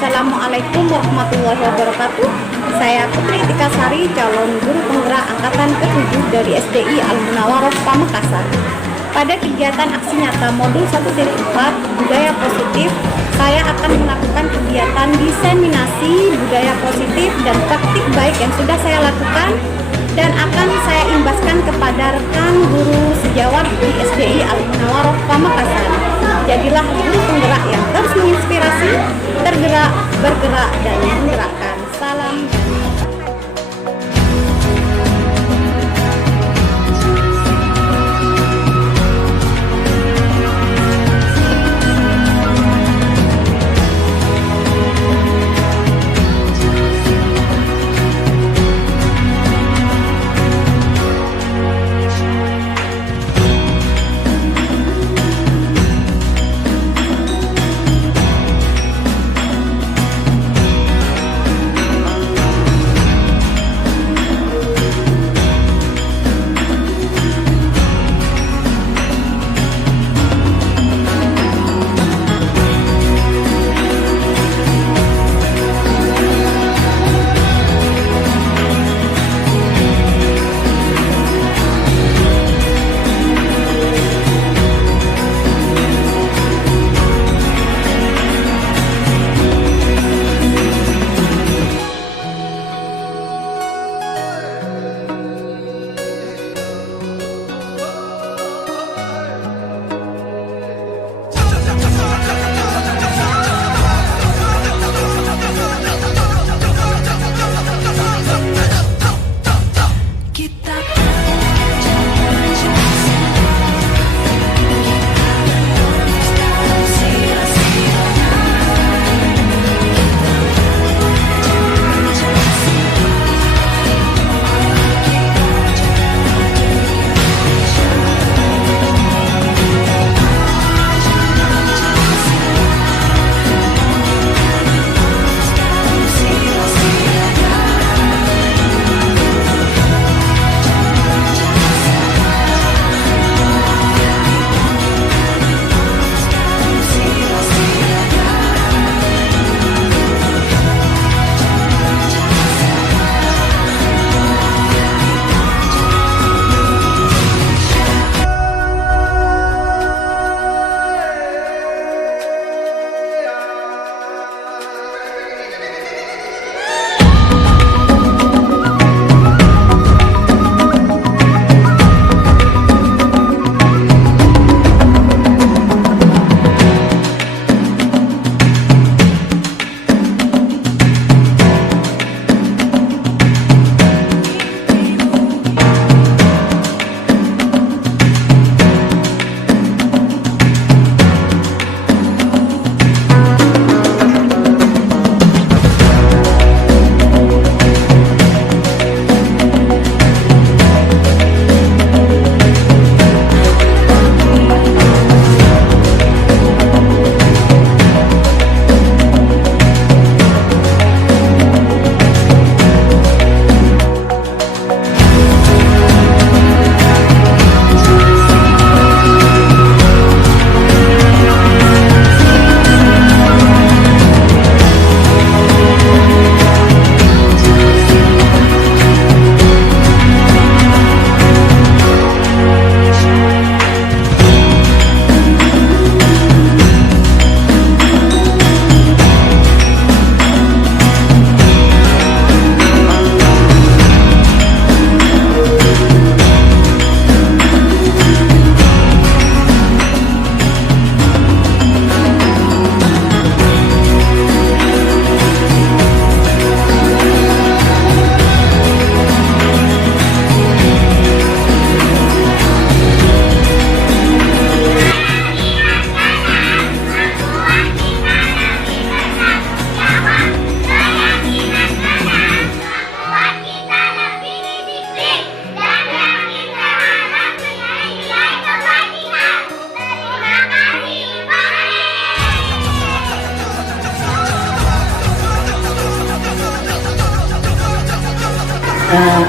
Assalamualaikum warahmatullahi wabarakatuh. Saya Putri Tikasari, calon guru penggerak angkatan ke-7 dari SDI Al-Munawaroh Pamekasan. Pada kegiatan aksi nyata modul 1.4 budaya positif, saya akan melakukan kegiatan diseminasi budaya positif dan praktik baik yang sudah saya lakukan dan akan saya imbaskan kepada rekan guru sejawat di SDI Al-Munawaroh Pamekasan. Jadilah guru penggerak yang terus menginspirasi, tergerak, bergerak, dan menggerakkan. Salam.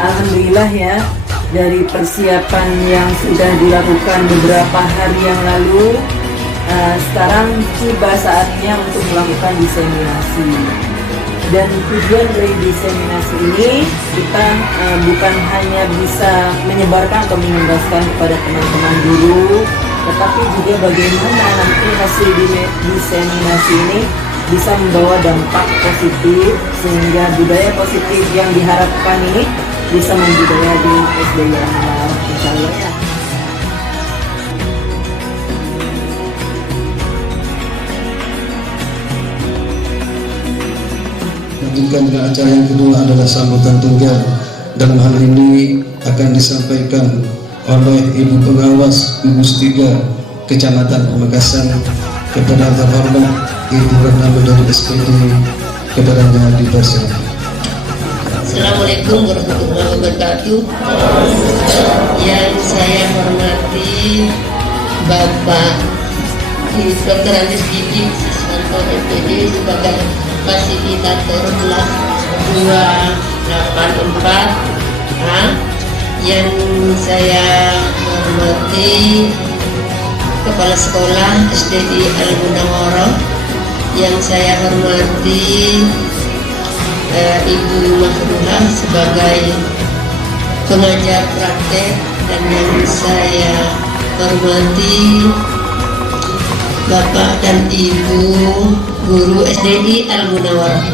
Alhamdulillah ya, dari persiapan yang sudah dilakukan beberapa hari yang lalu, sekarang tiba saatnya untuk melakukan diseminasi. Dan tujuan dari diseminasi ini kita bukan hanya bisa menyebarkan atau menyebarkan kepada teman-teman guru, tetapi juga bagaimana nanti hasil diseminasi ini bisa membawa dampak positif sehingga budaya positif yang diharapkan ini bisa membudaya di SDI Al-Munawwarah, insya Allah ya. Lanjutkan dengan acara yang kedua adalah sambutan tunggal. Dalam hal ini akan disampaikan oleh Ibu Pengawas Gugus 3 Kecamatan Pamekasan kepada yang terhormat Ibu Ratna dari SPD, kepadanya dipersilakan. Assalamualaikum warahmatullahi wabarakatuh. Yang saya hormati Bapak Dr. Andes Didik Siswanto SPD sebagai fasilitator kelas 284. Yang saya hormati Kepala Sekolah SDI Al-Munawwarah. Yang saya hormati Ibu Mahruhah sebagai pengajar praktek, dan yang saya hormati Bapak dan Ibu guru SDI Al-Munawwarah.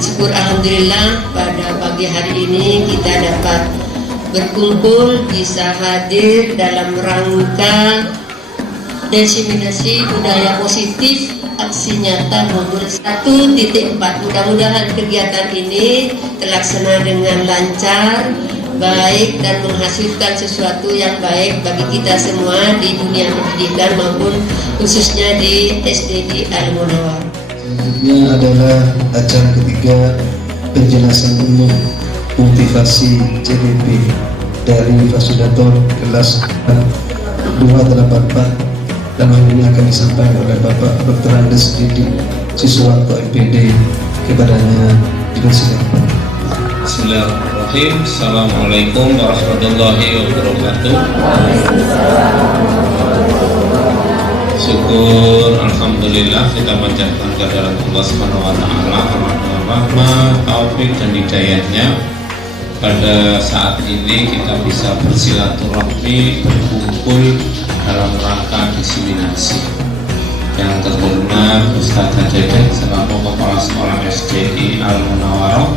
Syukur alhamdulillah pada pagi hari ini kita dapat berkumpul, bisa hadir dalam rangka diseminasi budaya positif aksi nyata modul 1.4. Mudah-mudahan kegiatan ini terlaksana dengan lancar, baik, dan menghasilkan sesuatu yang baik bagi kita semua di dunia pendidikan maupun khususnya di SDI Al-Munawwarah. Selanjutnya adalah acara ketiga, penjelasan umum motivasi CDP dari fasilitator kelas 284. Dan ini akan disampaikan oleh Bapak Dr. Andes Didik Siswanto MPD, kepadanya dipersilakan. Bismillahirrahmanirrahim. Assalamualaikum warahmatullahi wabarakatuh. Syukur alhamdulillah kita panjatkan kehadirat Allah Subhanahu wa taala, rahmat, taufik dan hidayahnya. Pada saat ini kita bisa bersilaturahmi, berkumpul dalam rangka diseminasi. Yang terhormat Ustazah Dedek selaku Kepala Sekolah SDI Al-Munawwarah,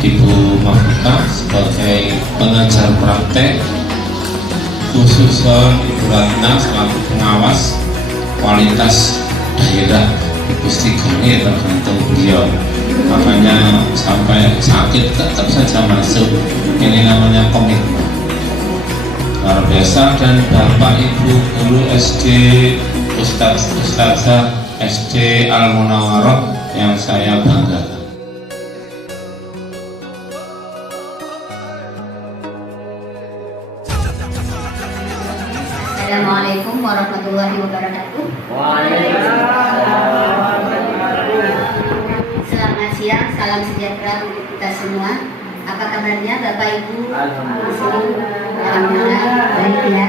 Ibu Mahruhah sebagai pengajar praktek, khususnya Ibu Ratna selaku pengawas kualitas daerah. Ibu Stigani tergantung beliau, makanya sampai sakit tetap saja masuk. Ini namanya komitmen luar biasa. Dan Bapak Ibu guru SD, Ustazah SD Al-Munawwarah yang saya banggakan. Assalamualaikum warahmatullahi wabarakatuh. Selamat siang, salam sejahtera untuk kita semua. Apa kabarnya Bapak Ibu? Alhamdulillah, baik ya.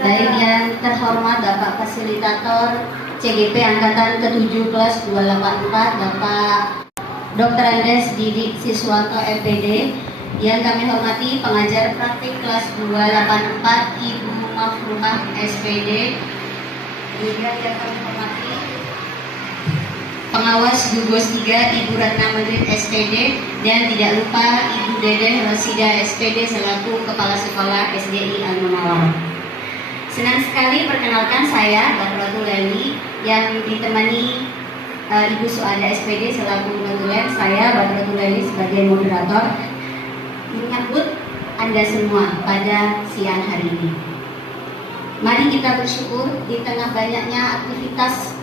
Baik, yang terhormat Bapak Fasilitator CGP Angkatan ke-7 kelas 284, Bapak Dr. Andes Didik Siswanto MPD. Yang kami hormati pengajar praktik kelas 284 Ibu Mahruhah SPD. Juga yang kami hormati pengawas gugus 3 Ibu Ratna SPD, dan tidak lupa Ibu Dedeh Rosida SPD selaku Kepala Sekolah SDI Al-Munawwarah. Senang sekali perkenalkan saya Bapak Leli yang ditemani Ibu Suada SPD selaku konsulen, saya Bapak Leli sebagai moderator menyambut Anda semua pada siang hari ini. Mari kita bersyukur di tengah banyaknya aktivitas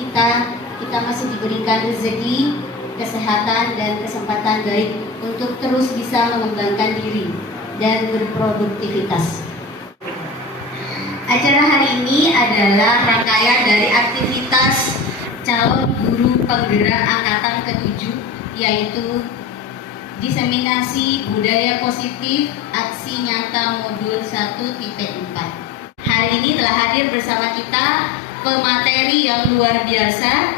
kita masih diberikan rezeki, kesehatan, dan kesempatan baik untuk terus bisa mengembangkan diri dan berproduktivitas. Acara hari ini adalah rangkaian dari aktivitas calon guru penggerak angkatan ke-7, yaitu diseminasi budaya positif aksi nyata modul 1.4. hari ini telah hadir bersama kita pemateri yang luar biasa.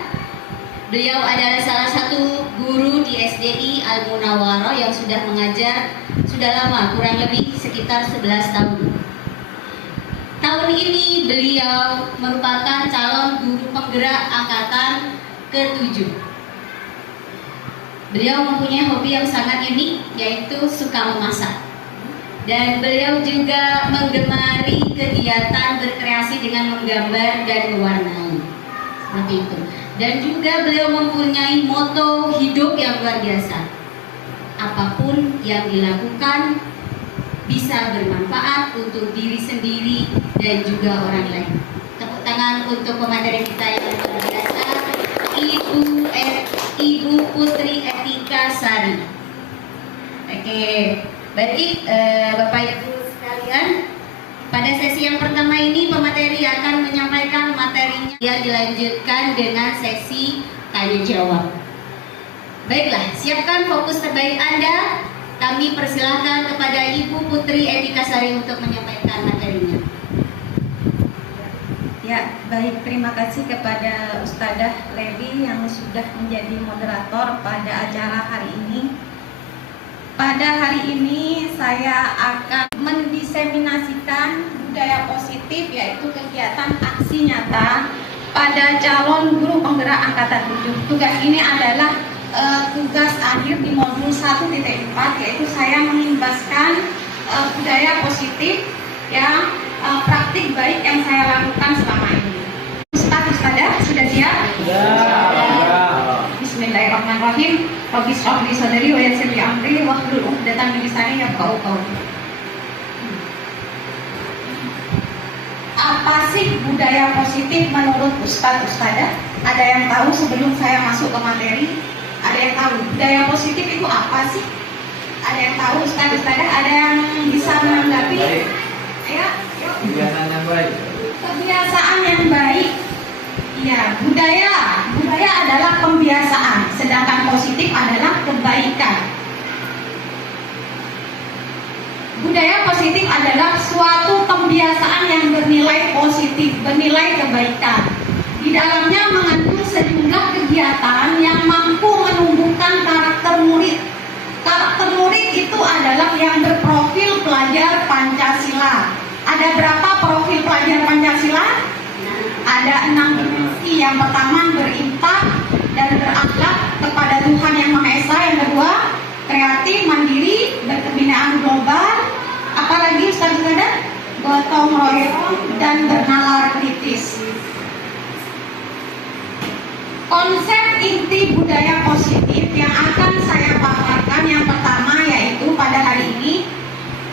Beliau adalah salah satu guru di SDI Al-Munawwaroh yang sudah mengajar sudah lama, kurang lebih sekitar 11 tahun. Tahun ini beliau merupakan calon guru penggerak angkatan ke-7. Beliau mempunyai hobi yang sangat unik, yaitu suka memasak. Dan beliau juga menggemari kegiatan berkreasi dengan menggambar dan mewarnai. Seperti itu. Dan juga beliau mempunyai moto hidup yang luar biasa. Apapun yang dilakukan bisa bermanfaat untuk diri sendiri dan juga orang lain. Tepuk tangan untuk pemateri kita yang luar biasa, Ibu Putri Etika Sari. Oke. Baik, Bapak Ibu sekalian, pada sesi yang pertama ini pemateri akan menyampaikan materinya yang dilanjutkan dengan sesi tanya jawab. Baiklah, siapkan fokus terbaik Anda. Kami persilahkan kepada Ibu Putri Etika Sari untuk menyampaikan materinya. Ya, baik, terima kasih kepada Ustadzah Levi yang sudah menjadi moderator pada acara hari ini. Pada hari ini saya akan mendiseminasikan budaya positif, yaitu kegiatan aksi nyata pada calon guru penggerak angkatan 7. Tugas ini adalah tugas akhir di modul 1.4, yaitu saya mengimbaskan budaya positif yang praktik baik yang saya lakukan selama ini. Ustadzah sudah siap? Bismillahirrahmanirrahim. Rabbi shrah li sadri wa yassir li amri wahlul 'uqdatam min lisani yafqahu qawli. Apa sih budaya positif menurut Ustadzah? Ada yang tahu sebelum saya masuk ke materi? Ada yang tahu budaya positif itu apa sih? Ada yang tahu Ustadzah? Ada yang bisa menanggapi? Ya, yuk. Kebiasaan yang baik. Kebiasaan yang baik. Ya, budaya adalah pembiasaan, sedangkan positif adalah kebaikan. Budaya positif adalah suatu pembiasaan yang bernilai positif, bernilai kebaikan. Di dalamnya mengandung sejumlah kegiatan yang mampu menumbuhkan karakter murid. Karakter murid itu adalah yang berprofil pelajar Pancasila. Ada berapa profil pelajar Pancasila? Ada 6 dimensi. Yang pertama berintak dan berakhlak kepada Tuhan Yang Maha Esa. Yang kedua kreatif, mandiri, berkebinaan global. Apalagi Ustadzah? Gotong royong dan bernalar kritis. Konsep inti budaya positif yang akan saya paparkan yang pertama yaitu pada hari ini.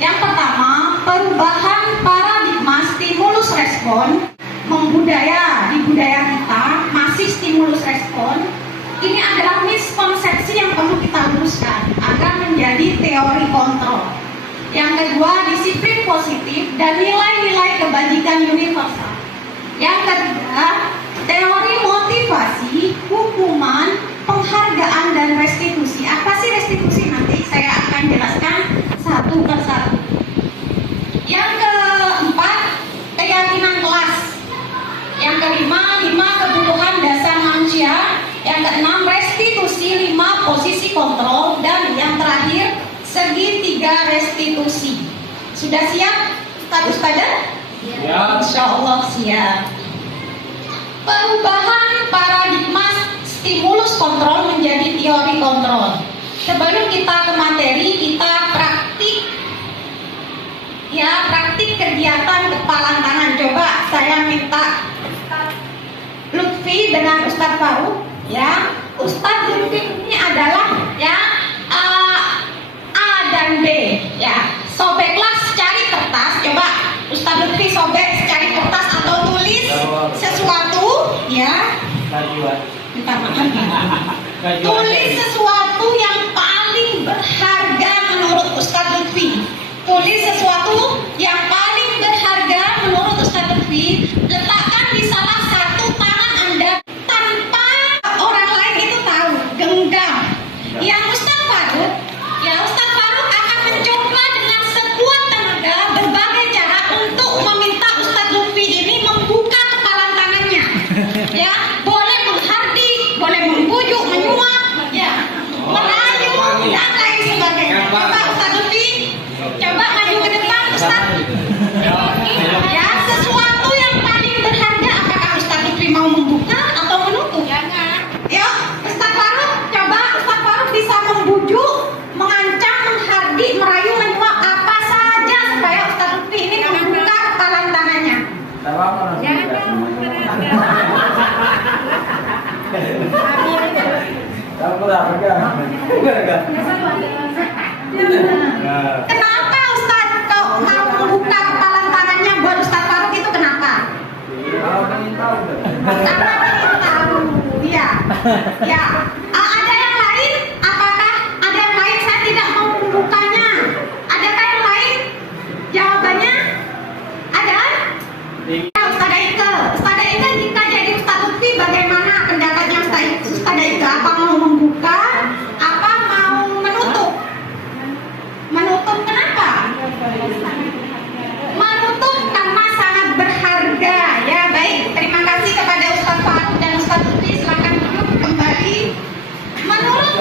Yang pertama, perubahan paradigma stimulus respon. Membudaya di budaya kita masih stimulus respon. Ini adalah miskonsepsi yang perlu kita luruskan agar menjadi teori kontrol. Yang kedua, disiplin positif dan nilai-nilai kebajikan universal. Yang ketiga, teori motivasi, hukuman, penghargaan dan restitusi. Apa sih restitusi? Nanti saya akan jelaskan satu persatu. Yang keempat, keyakinan kelas. Yang kelima, 5 kebutuhan dasar manusia. Yang keenam, restitusi, 5 posisi kontrol. Dan yang terakhir, segitiga restitusi. Sudah siap Ustadzah? Ya. Insya Allah siap. Perubahan paradigma stimulus kontrol menjadi teori kontrol. Sebelum kita ke materi, kita praktik kegiatan kepalan tangan. Coba saya minta Lutfi dengan Ustadz Faruk, ya. Ustadz Lutfi ini adalah ya A dan B, ya. Sobeklah secari kertas, coba Ustadz Lutfi sobek secari kertas atau tulis sesuatu, ya. Tulis sesuatu yang paling berharga menurut Ustadz Lutfi. Tulis sesuatu yang paling berharga menurut Ustadz Lutfi. Letakkan di salah satu tangan Anda tanpa orang lain itu tahu. Genggam. Yang Ustadz Faruk akan mencoba dengan sekuat tenaga berbagai cara untuk meminta Ustadz Lutfi Kenapa Ustaz kok mau membuka kepalan tangannya buat Ustaz Faruk itu kenapa? Karena ingin tahu. Iya. Ya. Ada yang lain? Apakah ada yang lain? Saya tidak mau membukanya. Adakah yang lain? Jawabannya ada? Ya, Ustazah Ike. Ustazah Ike jika jadi Ustaz Lutfi bagaimana pendapatnya Ustazah Ike? Apa mau membuka? Apa mau menutup? Menutup kenapa? Menutup karena sangat berharga. Ya baik, terima kasih kepada Ustaz Faruk dan Ustaz Lutfi. Silakan duduk kembali. Menurut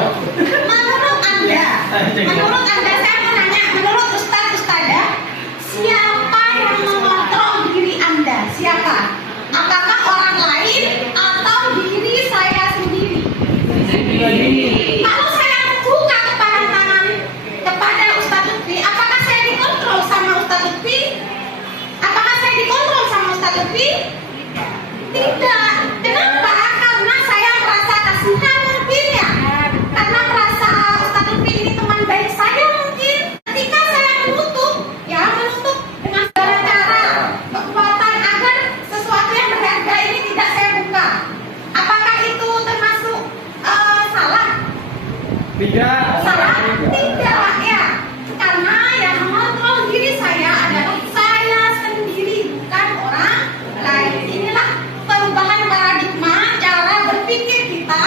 Anda saya mau nanya, menurut Ustazah, siapa yang mengontrol diri Anda? Siapa? Apakah orang lain atau diri saya sendiri? Kalau saya membuka kepalan tangan kepada Ustaz Lutfi, apakah saya dikontrol sama Ustaz Lutfi? Apakah saya dikontrol sama Ustaz Lutfi? Tidak. Kenapa? Karena saya merasa kasihan mungkin ya. Karena merasa Ustaz Lutfi ini teman baik saya mungkin. Ketika saya menutup dengan segala cara, kekuatan agar sesuatu yang berharga ini tidak saya buka. Apakah itu termasuk salah? Salah? Tidak ya. Karena yang mengontrol diri saya adalah saya sendiri, bukan orang lain. Inilah perubahan paradigma cara berpikir kita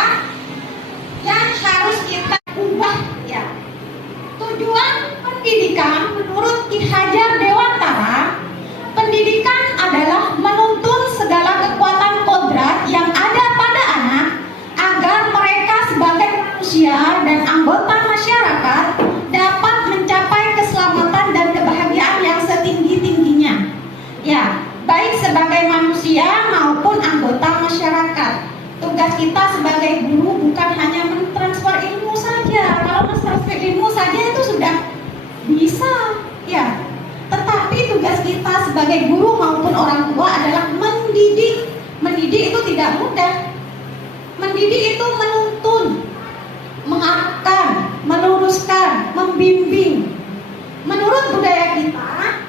yang harus kita ubah ya. Tujuan pendidikan menurut Ki Hajar Dewantara, pendidikan adalah menuntun segala kekuatan kodrat yang ada pada anak agar mereka sebagai manusia dan anggota masyarakat dapat mencapai keselamatan dan kebahagiaan yang setinggi-tingginya. Ya, baik sebagai manusia maupun anggota masyarakat. Tugas kita sebagai guru bukan hanya mentransfer ilmu saja. Kalau mentransfer ilmu saja itu sudah bisa, ya. Tetapi tugas kita sebagai guru maupun orang tua adalah mendidik. Mendidik itu tidak mudah. Mendidik itu menuntun, mengarahkan, meluruskan, membimbing. Menurut budaya kita,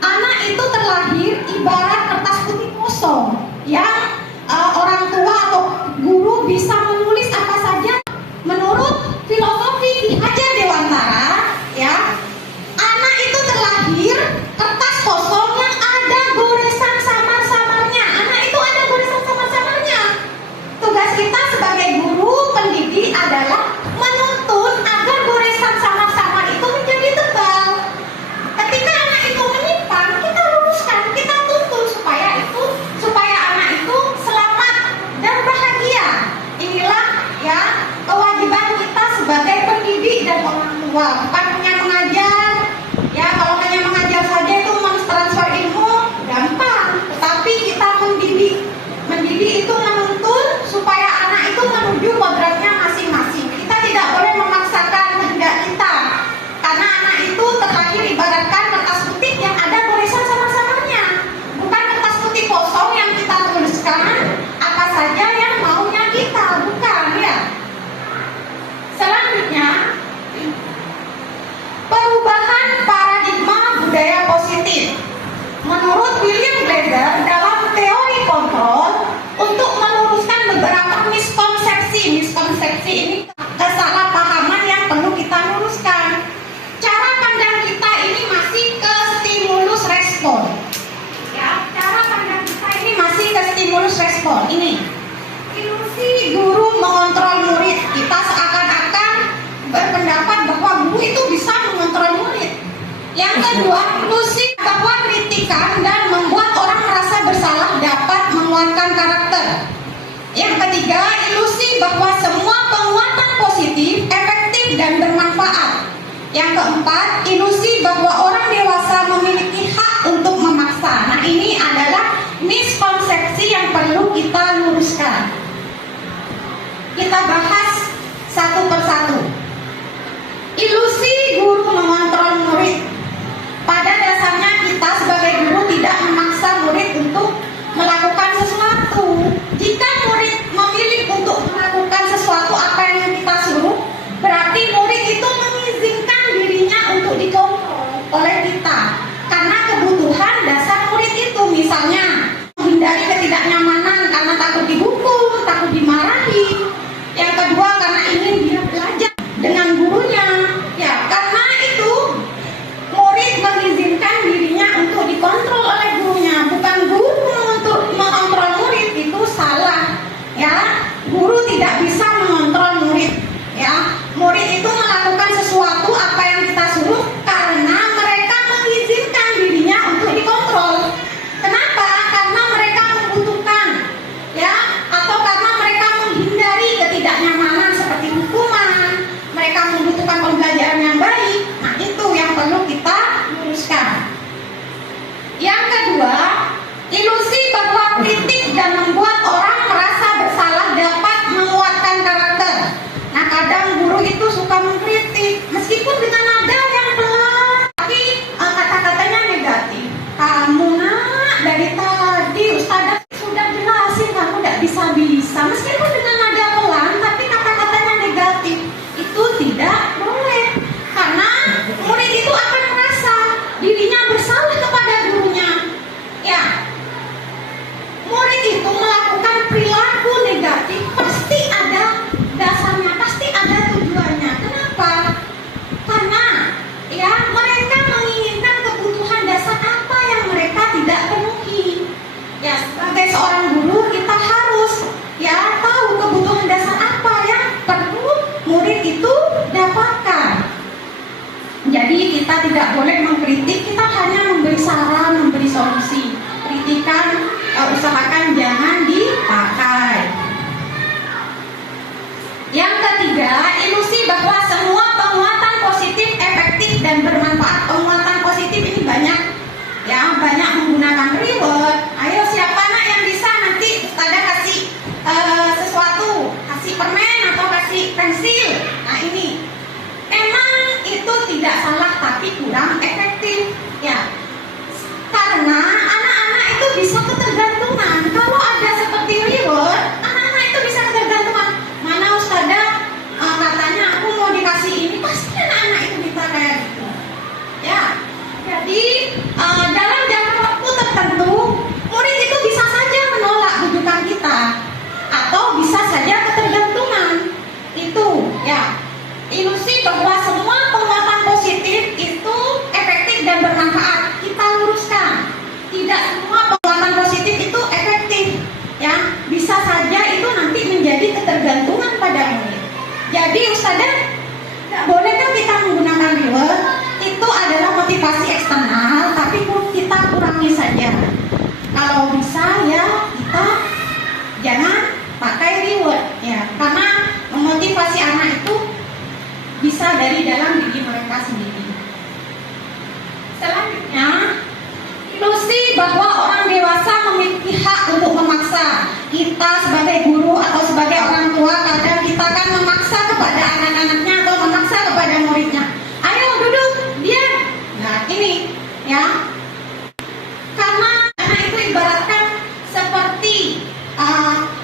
anak itu terlahir ibarat kertas putih kosong yang orang tua atau guru bisa menulis apa saja. Menurut filosofi Ki Hajar Dewantara, ya, anak itu terlahir kertas kosong yang ada goresan samar-samarnya. Anak itu ada goresan samar-samarnya. Tugas kita sebagai guru pendidik adalah menuntun agar goresan samar-samar itu menjadi tebal. Ketika anak itu menyimpang, kita luruskan, kita tuntun supaya anak itu selamat dan bahagia. Inilah ya kewajiban kita sebagai pendidik dan orang tua. Bukan hanya mengajar, ya kalau hanya mengajar saja itu mentransfer ilmu gampang. Tetapi kita mendidik. Mendidik itu menuntun supaya anak itu menuju kodratnya masing-masing. Kita tidak boleh memaksakan kehendak kita. Karena anak itu terlahir ibaratkan kertas putih yang ada goresan sama-samanya. Bukan kertas putih kosong yang kita tuliskan apa saja yang maunya kita, bukan ya. Selanjutnya, perubahan paradigma budaya positif. Menurut William Glaser dalam teori kontrol, untuk meluruskan beberapa miskonsepsi ini kesalahpahaman yang perlu kita luruskan. Cara pandang kita ini masih ke stimulus respon. Ya, cara pandang kita ini masih ke stimulus respon. Ini ilusi guru mengontrol murid. Kita seakan-akan berpendapat bahwa guru itu bisa mengontrol murid. Yang kedua, ilusi bahwa kritikan dan membuat orang merasa bersalah dapat menguatkan karakter. Yang ketiga, ilusi bahwa semua penguatan positif, efektif dan bermanfaat. Yang keempat, ilusi bahwa orang dewasa memiliki hak untuk memaksa. Nah, ini adalah miskonsepsi yang perlu kita luruskan. Kita bahas satu persatu. Ilusi guru mengontrol murid. Pada dasarnya kita sebagai guru tidak memaksa murid untuk melakukan sesuatu. Jika murid memilih untuk melakukan sesuatu apa yang bisa saja ketergantungan. Itu ya, ilusi bahwa semua penguatan positif itu efektif dan bermanfaat kita luruskan. Tidak semua penguatan positif itu efektif, ya. Bisa saja itu nanti menjadi ketergantungan pada murid. Jadi Ustazah, nggak bolehkah kita menggunakan reward? Itu adalah motivasi eksternal, tapi kita kurangi saja. Kalau bisa ya kita jangan pakai reward, ya, karena memotivasi anak itu bisa dari dalam diri mereka sendiri. Selanjutnya, ilusi bahwa orang dewasa memiliki hak untuk memaksa. Kita sebagai guru atau sebagai orang tua kadang kita kan memaksa kepada anak-anaknya atau memaksa kepada muridnya. Ayo duduk, diam. Nah ini ya, karena anak itu ibaratkan seperti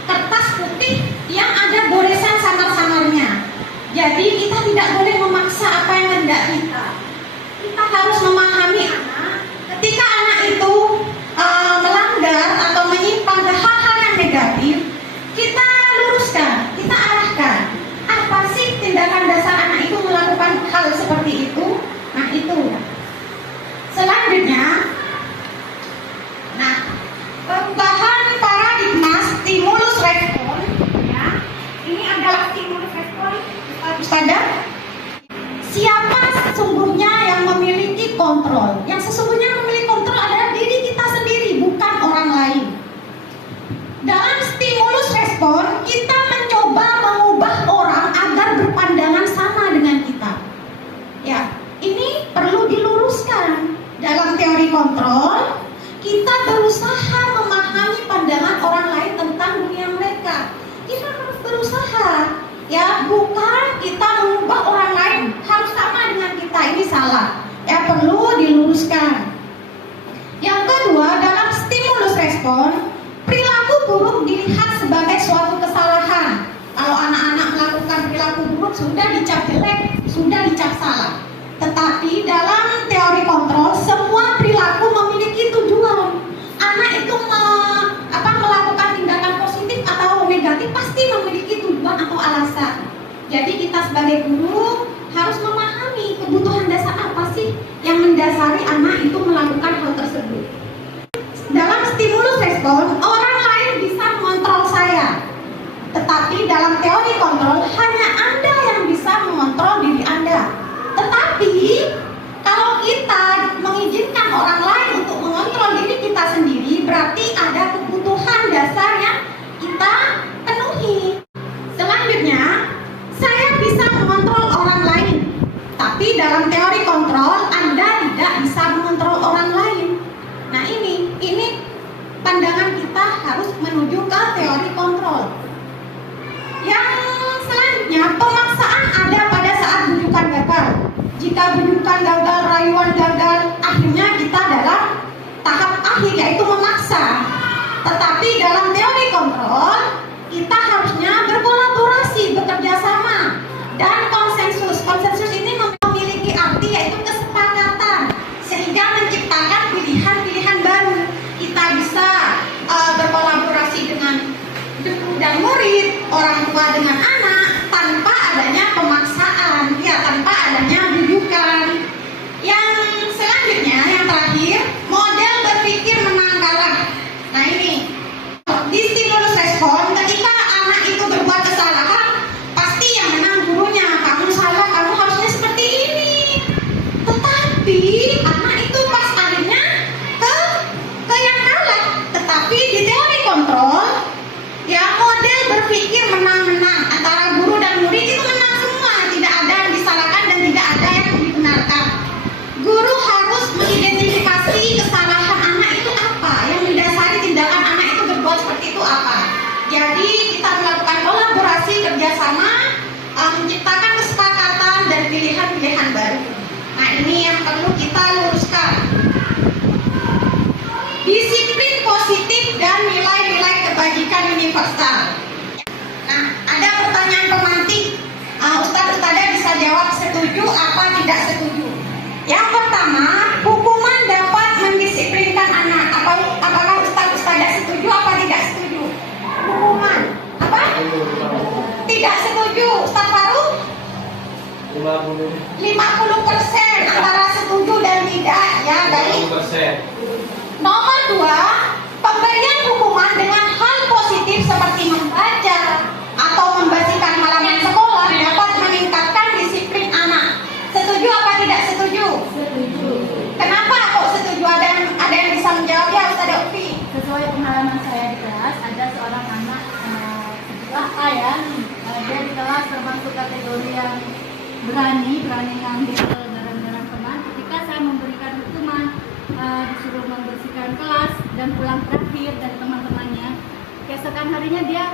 kertas putih yang ada goresan samar-samarnya. Jadi kita tidak boleh memaksa apa yang hendak kita. Kita harus memahami anak. Ketika anak itu melanggar atau menyimpan hal-hal yang negatif, kita luruskan, kita arahkan. Apa sih tindakan dasar anak itu melakukan hal seperti itu? Nah itu. Selanjutnya, nah perubahan paradigma stimulus respon, ya. Ini adalah stimulus respon, Ustazah. Siapa sesungguhnya yang memiliki kontrol? Yang sesungguhnya memiliki kontrol adalah diri kita sendiri, bukan orang lain. Dalam stimulus respon, kita mencoba mengubah orang agar berpandangan sama dengan kita. Ya, ini perlu diluruskan. Dalam teori kontrol, kita berusaha memahami pandangan orang lain tentang dunia mereka. Kita harus berusaha, ya, bukan kita mengubah orang lain harus sama dengan kita. Ini salah, ya, perlu diluruskan. Yang kedua, dalam stimulus respon, perilaku buruk dilihat sebagai suatu kesalahan. Kalau anak-anak melakukan perilaku buruk sudah dicap jelek, sudah dicap salah. Tetapi dalam teori kontrol, semua perilaku memiliki tujuan. Anak itu melakukan tindakan positif atau negatif pasti memiliki tujuan atau alasan. Jadi kita sebagai guru harus memahami kebutuhan dasar apa sih yang mendasari anak itu melakukan hal tersebut. Dalam stimulus respon, orang lain bisa mengontrol saya. Tetapi dalam teori kontrol, hanya Anda yang bisa mengontrol diri Anda. Tetapi kalau kita mengizinkan orang lain untuk mengontrol diri kita sendiri, berarti ada kebutuhan dasar yang kita penuhi. Selanjutnya, saya bisa mengontrol orang lain. Tapi dalam teori kontrol, Anda tidak bisa mengontrol orang lain. Nah ini pandangan kita harus menuju ke teori kontrol. Yang selanjutnya, pemaksaan ada pada saat bujukan gagal. Jika bujukan gagal, rayuan gagal, akhirnya kita dalam tahap akhir yaitu memaksa. Tetapi dalam teori kontrol, kita harusnya berkolaborasi, bekerja sama, dan konsensus. Konsensus ini memiliki arti yaitu kesepakatan, sehingga menciptakan pilihan-pilihan baru. Kita bisa berkolaborasi dengan guru dan murid, orang tua dengan anak, tanpa adanya pemaksaan, ya, tanpa adanya bujukan. Yang selanjutnya, yang terakhir, model berpikir menang kalah. Nah ini, di stimulus respon, ketika anak itu berbuat kesalahan, pasti yang menang gurunya. Kamu salah, kamu harusnya seperti ini. Tetapi anak itu pas akhirnya ke yang kalah. Tetapi di teori kontrol, ya, model berpikir menang-menang antara guru dan murid itu menang semua, tidak ada yang disalahkan dan tidak ada yang dibenarkan. Guru harus mengidentifikasi kesalahan anak itu apa, yang mendasari tindakan anak itu berbuat seperti itu apa. Jadi kita melakukan kolaborasi, kerjasama, menciptakan kesepakatan dan pilihan-pilihan baru. Nah ini yang perlu kita luruskan. Disiplin positif dan nilai-nilai kebajikan universal. Nah, ada pertanyaan pemantik. Ustazah bisa jawab setuju apa tidak setuju. Yang pertama, hukuman dapat mendisiplinkan anak. Apakah Ustazah setuju apa tidak setuju? Hukuman apa? Ustaz Faruk? 50% antara setuju dan tidak, ya. Baik. Nomor 2, pemberian hukuman dengan hal positif seperti membaca atau membersihkan halaman sekolah dapat meningkatkan disiplin anak. Setuju apa tidak setuju? Setuju. Kenapa kok setuju? Ada yang bisa menjawab ya, Ustaz Ofi? Sesuai pengalaman saya di kelas, ada seorang anak A ya, dia di kelas termasuk kategori yang berani ngambil barang-barang teman. Ketika saya memberikan hukuman, disuruh membersihkan kelas dan pulang terakhir dari teman-temannya, keesokan harinya dia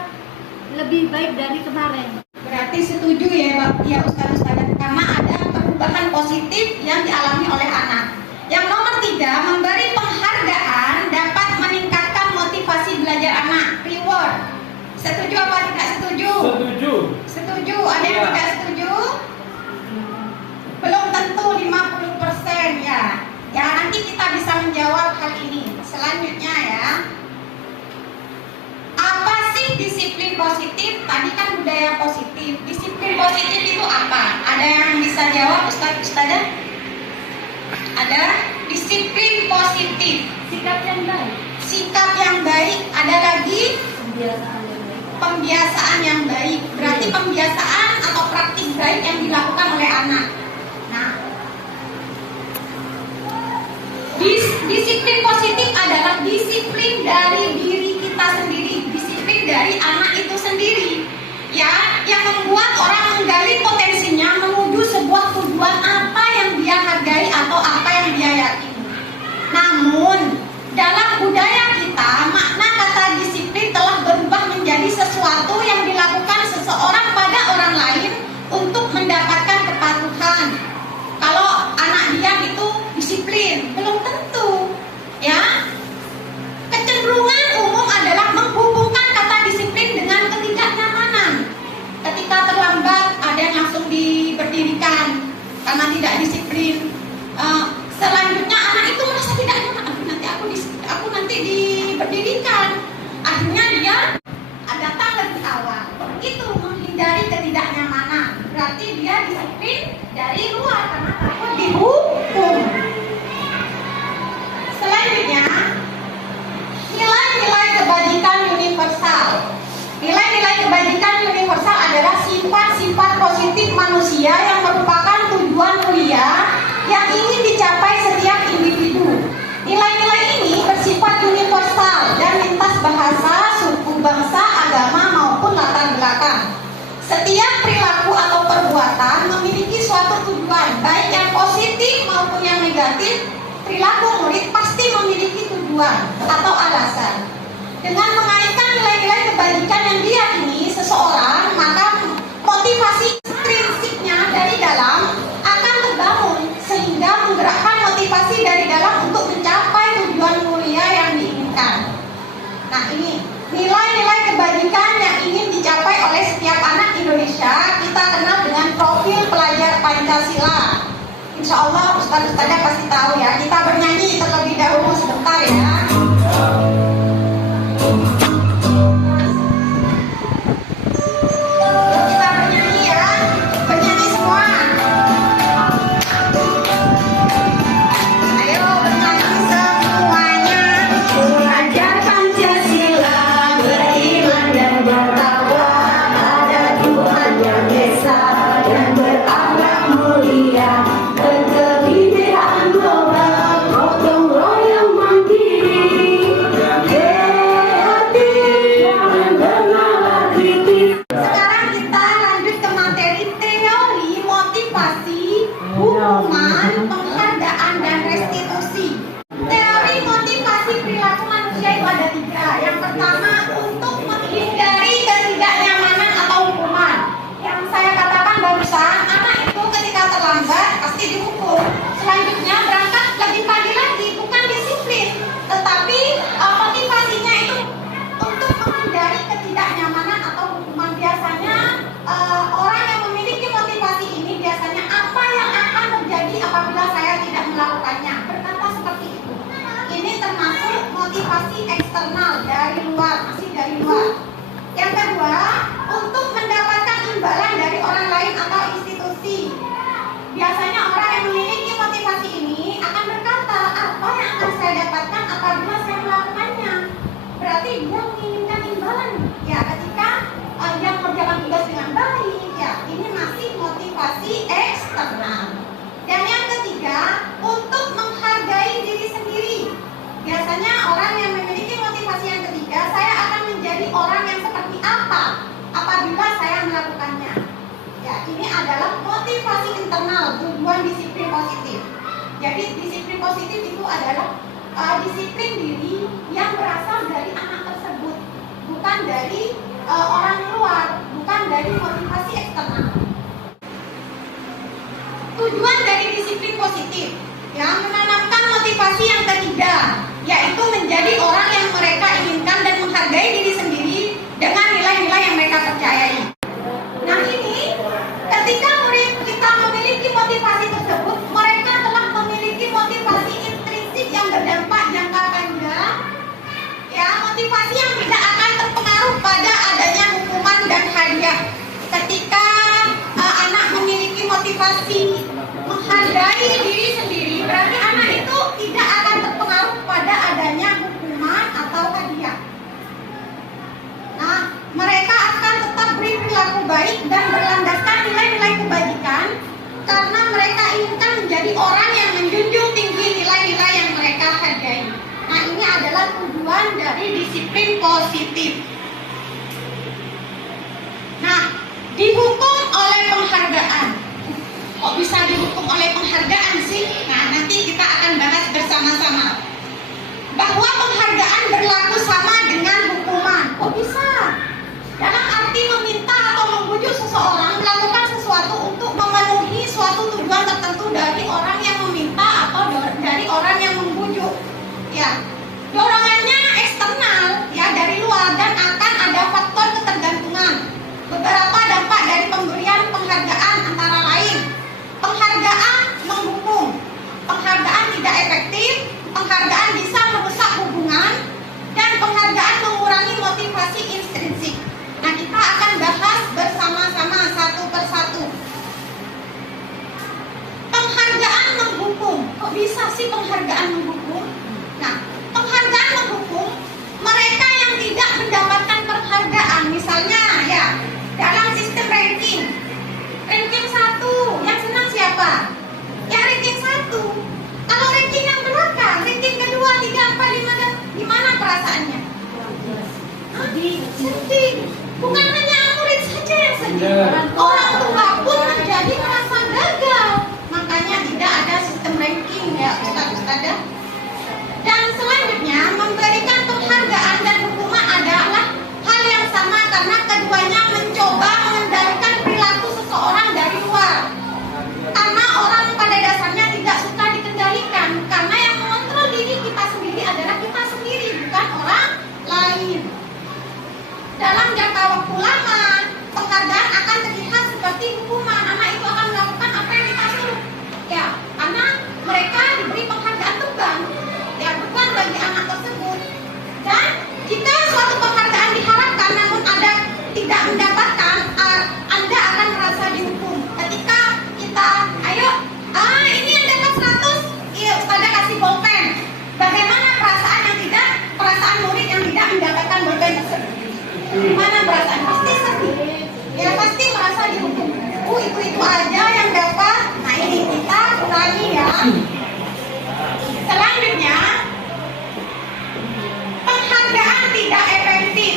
lebih baik dari kemarin. Berarti setuju ya, ya Ustaz-Ustaz, karena ada perubahan positif yang dialami oleh anak. Yang nomor 3, memberi penghargaan dapat meningkatkan motivasi belajar anak. Reward. Setuju apa tidak setuju? Setuju. Setuju. Ada yang tidak setuju? Belum tentu 50% ya. Ya, nanti kita bisa menjawab hal ini. Selanjutnya ya. Apa sih disiplin positif? Tadi kan budaya positif. Disiplin positif itu apa? Ada yang bisa jawab, Ustazah? Ada? Disiplin positif. Sikap yang baik. Sikap yang baik. Ada lagi? Kebiasaan yang baik. Pembiasaan yang baik. Berarti pembiasaan atau praktik baik yang dilakukan oleh anak. Nah, disiplin positif adalah disiplin dari diri kita sendiri, disiplin dari anak itu sendiri, ya, yang membuat orang menggali potensinya menuju sebuah tujuan apa yang dia hargai atau apa yang dia yakini. Namun dalam budaya kita, makna kata disiplin telah berubah menjadi sesuatu yang dilakukan seseorang pada orang lain untuk mendapatkan kepatuhan. Kalau anak dia itu disiplin, belum tentu, ya. Kecenderungan umum adalah menghubungkan kata disiplin dengan ketidaknyamanan. Ketika terlambat, ada yang langsung diberdirikan karena tidak disiplin. Selanjutnya anak itu merasa tidak nyaman. Aku nanti diberdirikan. Akhirnya dia datang lebih awal. Itu menghindari ketidaknyamanan. Berarti dia disiplin dari luar karena takut dihukum. Selanjutnya, nilai-nilai kebajikan universal. Nilai-nilai kebajikan universal adalah sifat-sifat positif manusia yang merupakan tujuan mulia yang ingin dicapai setiap individu. Nilai-nilai ini bersifat universal dan lintas bahasa, suku, bangsa, agama maupun latar belakang. Setiap perilaku atau perbuatan memiliki suatu tujuan, baik yang positif maupun yang negatif. Perilaku murid pasti memiliki tujuan atau alasan. Dengan mengaitkan nilai-nilai kebajikan yang diyakini seseorang, maka motivasi intrinsiknya dari dalam akan terbangun sehingga menggerakkan motivasi dari dalam untuk mencapai tujuan mulia yang diinginkan. Nah, ini nilai-nilai kebajikan yang ingin dicapai oleh setiap anak Indonesia kita kenal dengan profil pelajar Pancasila. Insya Allah Ustaz-Ustazah pasti tahu ya. Kita bernyanyi terlebih dahulu sebentar ya. Kita bernyanyi ya. Bernyanyi semua. Ayo bernyanyi semuanya. Belajar Pancasila, beriman dan bertakwa pada Tuhan yang Esa dan berakhlak mulia. Kebinekaan global, melakukannya. Ya, ini adalah motivasi internal tujuan disiplin positif. Jadi disiplin positif itu adalah disiplin diri yang berasal dari anak tersebut, bukan dari orang luar, bukan dari motivasi eksternal. Tujuan dari disiplin positif yang menanamkan motivasi yang ketiga, yaitu menjadi orang yang mereka inginkan dan menghargai diri sendiri dengan nilai-nilai yang mereka percayai. Nah ini, ketika kita memiliki motivasi tersebut, mereka telah memiliki motivasi intrinsik yang berdampak jangka panjang, ya, motivasi yang tidak akan terpengaruh pada adanya hukuman dan hadiah. Ketika anak memiliki motivasi menghargai diri sendiri, berarti anak itu tidak akan terpengaruh pada adanya hukuman atau hadiah. Nah, mereka akan tetap berperilaku baik dan berlandaskan nilai-nilai kebajikan karena mereka inginkan menjadi orang yang menjunjung tinggi nilai-nilai yang mereka hargai. Nah, ini adalah tujuan dari disiplin positif. Nah, dihukum oleh penghargaan. Kok bisa dihukum oleh penghargaan sih? Nah, nanti kita akan bahas bersama-sama. Bahwa penghargaan berlaku sama dengan hukuman. Kok bisa? Dalam arti meminta atau membujuk seseorang melakukan sesuatu untuk memenuhi suatu tujuan tertentu dari orang yang meminta atau dari orang yang membujuk. Ya, dorongannya eksternal, ya, dari luar, dan akan ada faktor ketergantungan. Beberapa dampak dari pemberian penghargaan antara lain: penghargaan menghukum, penghargaan tidak efektif, penghargaan bisa merusak hubungan, dan penghargaan mengurangi motivasi intrinsik. Nah, kita akan bahas bersama-sama satu persatu. Penghargaan menghukum. Kok bisa sih penghargaan menghukum? Nah, penghargaan menghukum mereka yang tidak mendapatkan penghargaan, misalnya ya, dalam sistem ranking 1, yang senang siapa? Ya ranking 1. Kalau ranking yang belakang, ranking kedua, 3, 4, 5, dan gimana perasaannya? Sedih. Bukan hanya murid saja yang sedih, orang tua pun menjadi merasa gagal. Makanya tidak ada sistem ranking, ya Ustaz-Ustazah. Dan selanjutnya, memberikan penghargaan dan hukuman adalah hal yang sama karena keduanya mencoba mengendalikan perilaku seseorang dari luar. Karena orang pada dasarnya tidak suka dikendalikan, karena yang mengontrol diri kita sendiri adalah kita sendiri, bukan orang lain. Dalam jangka waktu lama, penghargaan akan terlihat seperti hukuman. Anak itu akan melakukan apa yang kita suruh, ya, karena mereka diberi penghargaan beban, ya, beban bagi anak tersebut. Dan jika suatu penghargaan diharapkan namun Anda tidak mendapatkan, Anda akan merasa dihukum. Ketika kita, ayo, ini yang dapat 100, iya, Ustazah kasih bolpen. Bagaimana perasaan murid yang tidak mendapatkan bolpen tersebut? Gimana perasaan? Pasti sedih. Ya, pasti merasa dihukum. Itu aja yang dapat. Nah, ini kita kurangi ya. Selanjutnya, penghargaan tidak efektif.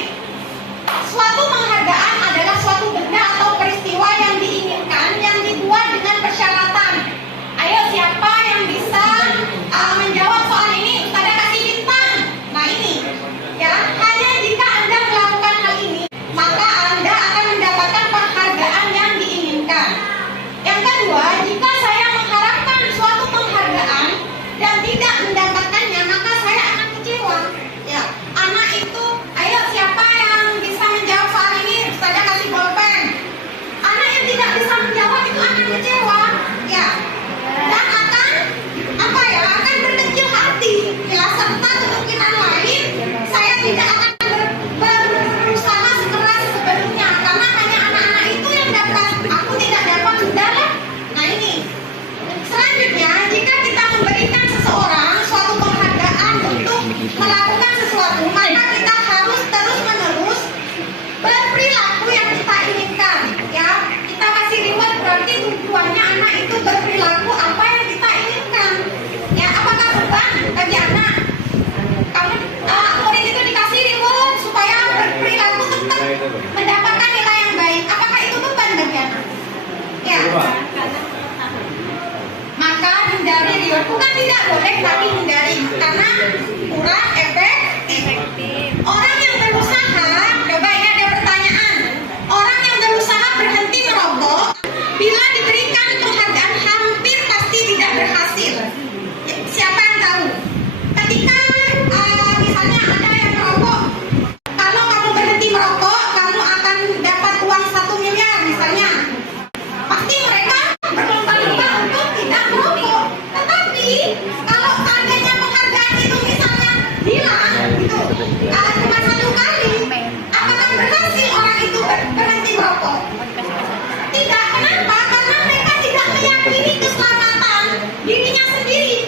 Suatu penghargaan adalah suatu benda atau peristiwa yang diinginkan yang dibuat dengan persyaratan. Ayo, siapa yang bisa menjawab soal ini? Ustazah kasih bintang. Nah, ini ya, hanya jika Anda melakukan hal ini, maka Anda akan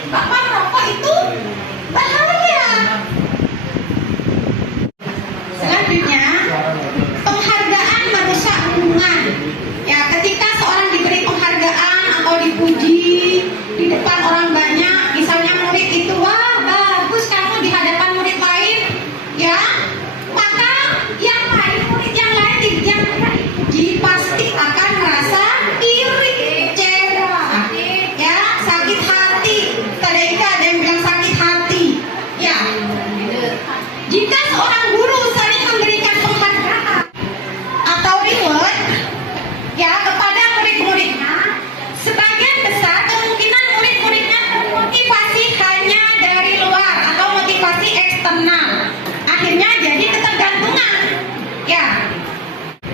bahwa merokok itu bahaya. Selanjutnya, penghargaan merusak hubungan. Ya, ketika seorang diberi penghargaan atau dipuji di depan orang banyak, misalnya murid itu, wah bagus kamu di hadapan murid lain, ya, maka yang lain, murid yang lain yang dipuji pasti akan merasa iri, kecewa, ya, sakit hati. Tadi ada yang bilang sakit hati, ya. Jika seorang guru sering memberikan penghargaan atau reward, ya, kepada murid-muridnya, sebagian besar kemungkinan murid-muridnya termotivasi hanya dari luar atau motivasi eksternal. Akhirnya jadi ketergantungan. Ya,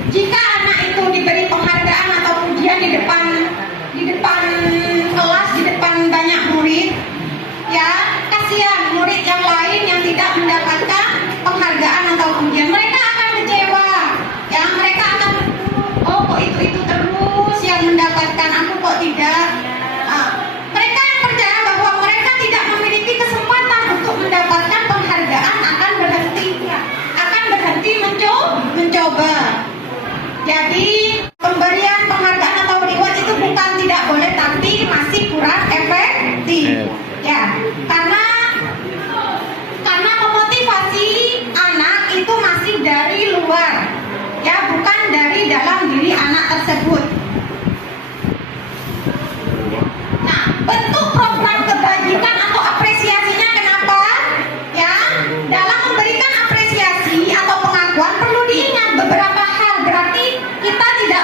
jika anak itu diberi penghargaan atau pujian di depan kelas, di depan banyak murid, ya, kasihan murid yang lain yang tidak mendapatkan penghargaan atau pujian, mereka akan kecewa. Ya, mereka akan, oh kok itu terus yang mendapatkan, aku kok tidak. Mereka yang percaya bahwa mereka tidak memiliki kesempatan untuk mendapatkan penghargaan akan berhenti mencoba. Jadi pemberian penghargaan atau reward itu bukan tidak boleh, tapi masih kurang efektif. Ya, karena memotivasi anak itu masih dari luar, ya, bukan dari dalam diri anak tersebut. Nah, bentuk program kebajikan atau apresiasinya kenapa? Ya, dalam memberikan apresiasi atau pengakuan perlu diingat beberapa hal. Berarti kita tidak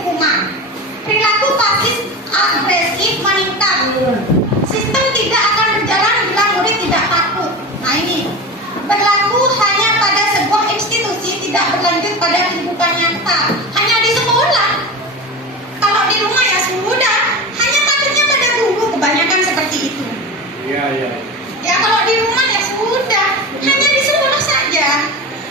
hukuman. Perilaku pasif agresif meningkat. Sistem tidak akan berjalan bila murid tidak takut. Nah ini berlaku hanya pada sebuah institusi, tidak berlanjut pada kehidupan nyata. Hanya di sekolah. Kalau di rumah ya sudah, hanya takutnya pada guru, kebanyakan seperti itu. Ya kalau di rumah ya sudah, hanya di sekolah saja.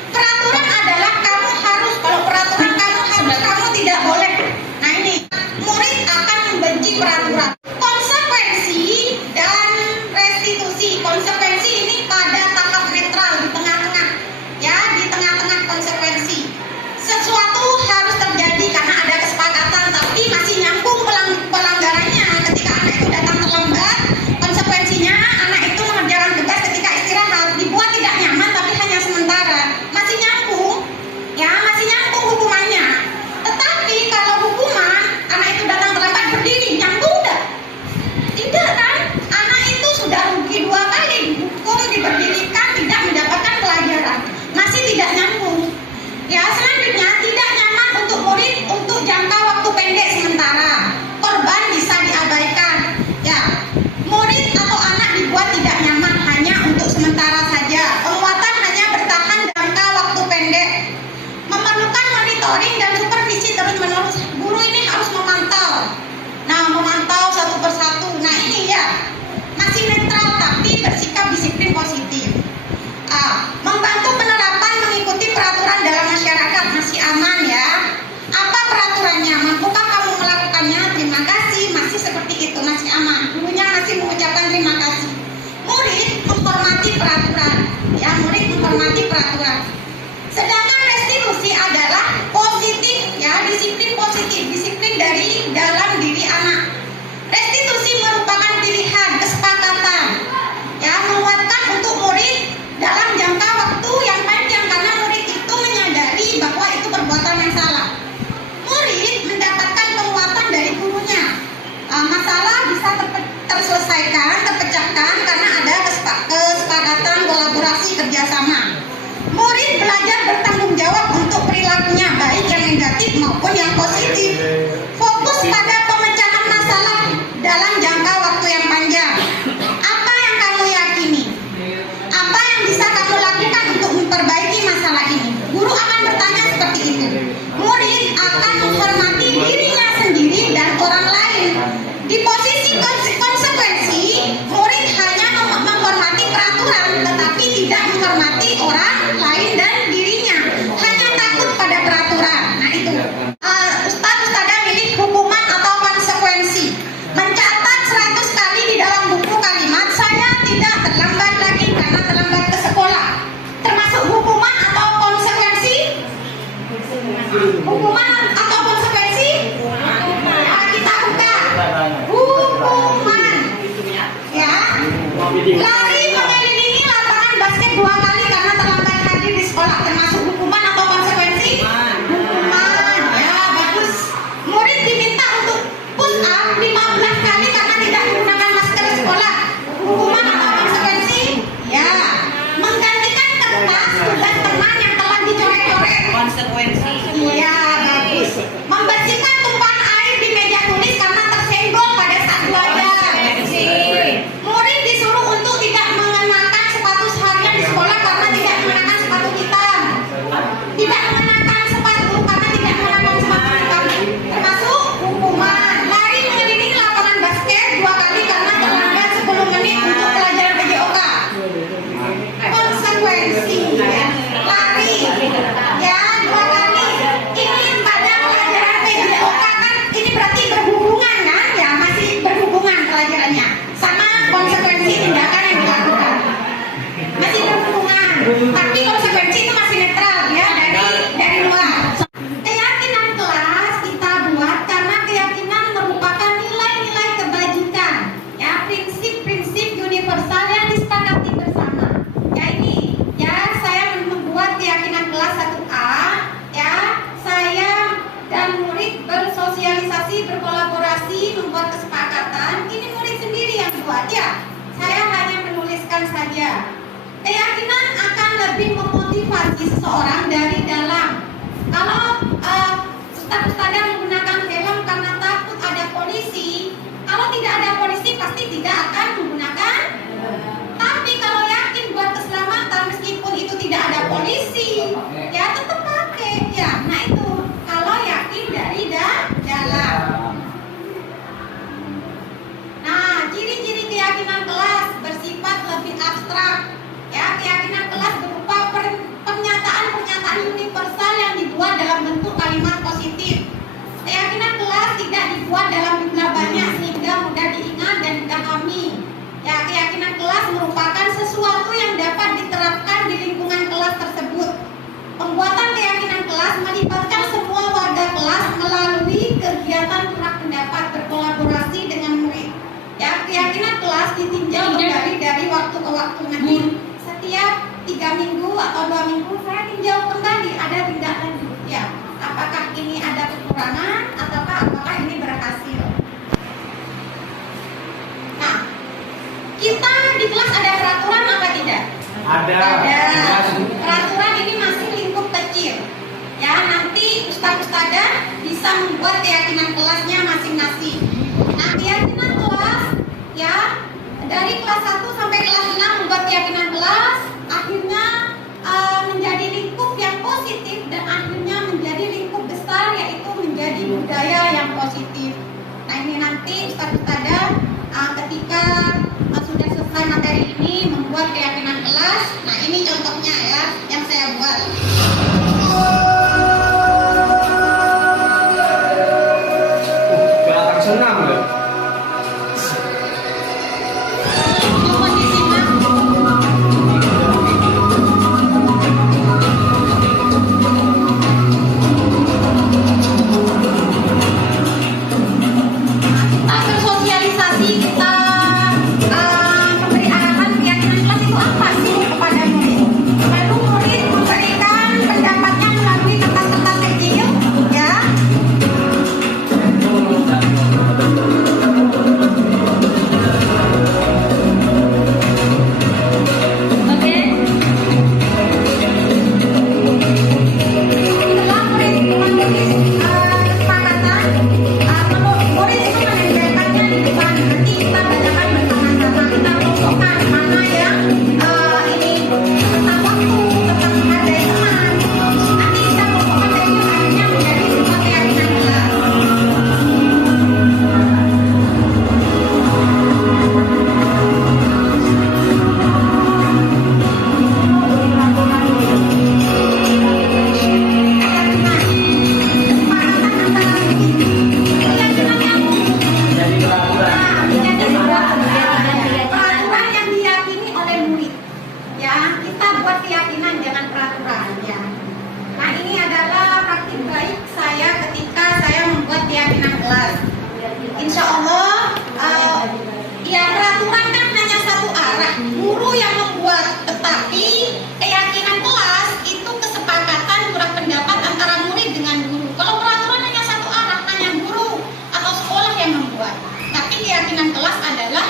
Peraturan adalah kamu harus, kalau peraturan kamu harus, kamu tidak boleh. Nah ini, murid akan membenci peraturan. Konsekuensi dan restitusi. Konsekuensi ini pada tahap netral, di tengah-tengah. Ya, di tengah-tengah konsekuensi. Sesuatu harus terjadi karena ada kesepakatan, tapi masih nyambung pelanggarannya. Ketika anak itu datang terlambat, konsekuensinya anak itu mengerjakan tugas ketika istirahat, dibuat tidak nyaman tapi hanya sementara. Masih nyambung, ya masih nyambung hukumannya. Tetapi kalau hukuman anak itu datang terlambat berdiri, nyambung enggak? Tidak kan? Anak itu sudah rugi 2 kali, dihukum, diberdirikan, tidak mendapatkan pelajaran. Masih tidak nyambung. Ya, selanjutnya tidak nyaman untuk murid untuk jangka waktu pendek sementara. Korban bisa diabaikan. Ya, murid atau anak dibuat tidak nyaman hanya untuk sementara saja. Penguatan hanya bertahan jangka waktu pendek. Memerlukan monitoring dan supervisi terus-menerus. Guru ini harus memantau. Nah, memantau satu persatu. Nah, ini ya masih netral tapi bersikap disiplin positif. Membantu penerapan mengikuti peraturan dalam masyarakat, masih aman ya. Apa peraturannya? Mampukah kamu melakukannya? Terima kasih, masih seperti itu, masih aman. Gurunya masih mengucapkan terima kasih. Murid menghormati peraturan, ya murid menghormati peraturan. Sedangkan restitusi adalah positif, ya disiplin positif, disiplin dari dalam diri anak. Restitusi merupakan pilihan, kesepakatan, ya menguatkan untuk murid dalam jangka waktu yang panjang karena murid itu menyadari bahwa itu perbuatan yang salah. Murid mendapatkan penguatan dari gurunya. Masalah bisa terselesaikan, terpecahkan karena ada kesepakatan, kolaborasi, kerjasama. Murid belajar bertanggung jawab untuk perilakunya, baik yang negatif maupun yang positif. Fokus pada pemecahan masalah dalam jangka waktu yang panjang. Apa yang kamu yakini? Apa yang bisa kamu lakukan untuk memperbaiki masalah ini? Guru akan bertanya seperti itu. Murid akan menghormati dirinya sendiri dan orang lain. Di posisi konsekuensi, murid hanya menghormati peraturan, tetapi tidak menghormati orang lain dan dirinya. Hanya takut pada peraturan. Nah itu. Ustaz-ustazah milih hukuman atau konsekuensi. Mencatat 100 kali di dalam buku kalimat, saya tidak terlambat lagi karena terlambat ke sekolah. Termasuk hukuman atau konsekuensi? Hukuman atau konsekuensi? Kita buka. Hukuman. Ya. Lari mengelilingi lapangan basket 2 kali karena terlambat hadir di sekolah. Termasuk hukuman atau konsekuensi? Hukuman. Ya, bagus. Murid diminta untuk push up 15 kali karena tidak menggunakan masker di sekolah. Hukuman atau konsekuensi? Ya. Menggantikan kertas tugas teman yang telah dicoret-coret. Konsekuensi. Iya, bagus. Membersihkan tumpahan air di meja tulis karena tersenggol pada saat belajar. Murid disuruh untuk tidak mengenakan sepatu seharian di sekolah karena tidak mengenakan sepatu hitam. Tidak mengenakan sepatu karena tidak mengenakan sepatu hitam. Termasuk hukuman. Lari mengelilingi lapangan basket 2 kali karena terlambat 10 menit untuk pelajaran PJOK. Konsekuensi ya. Lari ya 2 kali. Ini pada pelajaran PJOK kan ini berarti berhubungan kan ya, masih berhubungan pelajarannya sama konsekuensi tindakan yang dilakukan. Masih berhubungan. Tapi konsekuensi itu masih netral ya dari luar. Keyakinan kelas kita buat karena keyakinan merupakan nilai-nilai kebajikan, ya prinsip-prinsip universal yang disepakati bersama. Ya ini, ya saya membuat keyakinan kelas 1A, ya saya dan murid bersosialisasi, berkolaborasi, membuat kesepakatan. Ini murid sendiri yang buat ya. Saya hanya menuliskan saja. Keyakinan akan lebih memotivasi seseorang dari dalam. Kalau ustaz-ustazah menggunakan dibuat dalam jumlah banyak sehingga mudah diingat dan dipahami. Ya, keyakinan kelas merupakan sesuatu yang dapat diterapkan di lingkungan kelas tersebut. Pembuatan keyakinan kelas melibatkan semua warga kelas melalui kegiatan surat pendapat berkolaborasi dengan murid. Ya, keyakinan kelas ditinjau kembali dari waktu ke waktu. Nanti setiap 3 minggu atau 2 minggu saya tinjau kembali ada tindak lanjut. Ya, apakah ini ada kekurangan ataukah apakah ini berhasil. Nah, kita di kelas ada peraturan apa tidak? Ada. Peraturan ini masih lingkup kecil. Ya, nanti ustaz-ustazah bisa membuat keyakinan kelasnya masing-masing. Nah, keyakinan kelas ya dari kelas 1 sampai kelas 6 membuat keyakinan kelas, akhirnya menjadi lingkup yang positif dan akhirnya menjadi lingkup besar yaitu menjadi budaya yang positif. Nah, ini nanti ustaz-ustazah ketika sudah selesai materi ini membuat keyakinan kelas. Nah, ini contohnya ya yang saya buat. Kelihatan senang loh. Mohon disimak. Kita bersosialisasi, kita memberi arahan keyakinan kelas itu apa sih kepada murid. Lalu murid memberikan pendapatnya melalui kertas-kertas kecil, ya. Oke. Setelah murid menulis kesepakatan, murid itu menempelkannya di depan. Nanti kita bacakan bersama-sama. Kita kelompokkan mana yang ini tentang waktu, tentang menghargai teman. Nanti kita kelompokkan dari akhirnya menjadi sebuah keyakinan kelas. Peraturan yang diyakini oleh murid. Ya, kita buat keyakinan jangan peraturan ya. Nah, ini adalah praktik baik saya ketika saya membuat keyakinan kelas. Insya Allah, ya peraturan kan hanya satu arah, guru yang membuat, tetapi keyakinan kelas itu kesepakatan surat pendapat antara murid dengan guru. Kalau peraturan hanya satu arah, hanya guru atau sekolah yang membuat. Tapi keyakinan kelas adalah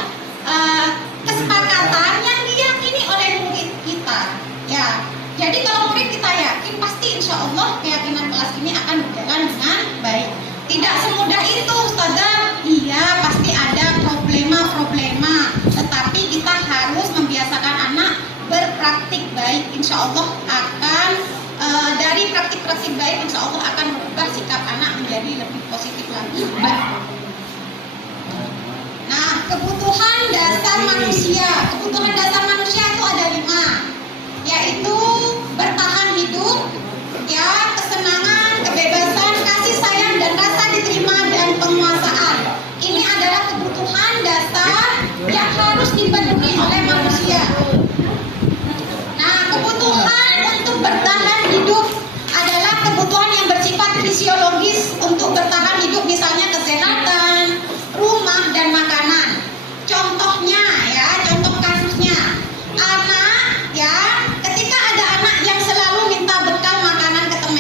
kesepakatan yang diyakini oleh murid kita. Ya, jadi kalau murid kita yakin, pasti insya Allah keyakinan kelas ini akan berjalan dengan baik. Tidak semudah itu, Ustazah. Iya, pasti ada problema-problema. Tetapi kita harus membiasakan anak berpraktik baik. Insya Allah akan dari praktik-praktik baik, insya Allah akan merubah sikap anak menjadi lebih positif lagi. Nah, kebutuhan dasar manusia. Kebutuhan dasar manusia itu ada 5, yaitu bertahan hidup, ya, kesenangan, kebebasan, kasih sayang, dan rasa diterima dan penguasaan. Ini adalah kebutuhan dasar yang harus dipenuhi oleh manusia. Nah, kebutuhan untuk bertahan hidup adalah kebutuhan yang bersifat fisiologis untuk bertahan hidup, misalnya kesehatan, rumah, dan makanan. Contohnya ya, contoh kasusnya, anak ya, ketika ada anak yang selalu minta bekal makanan ke teman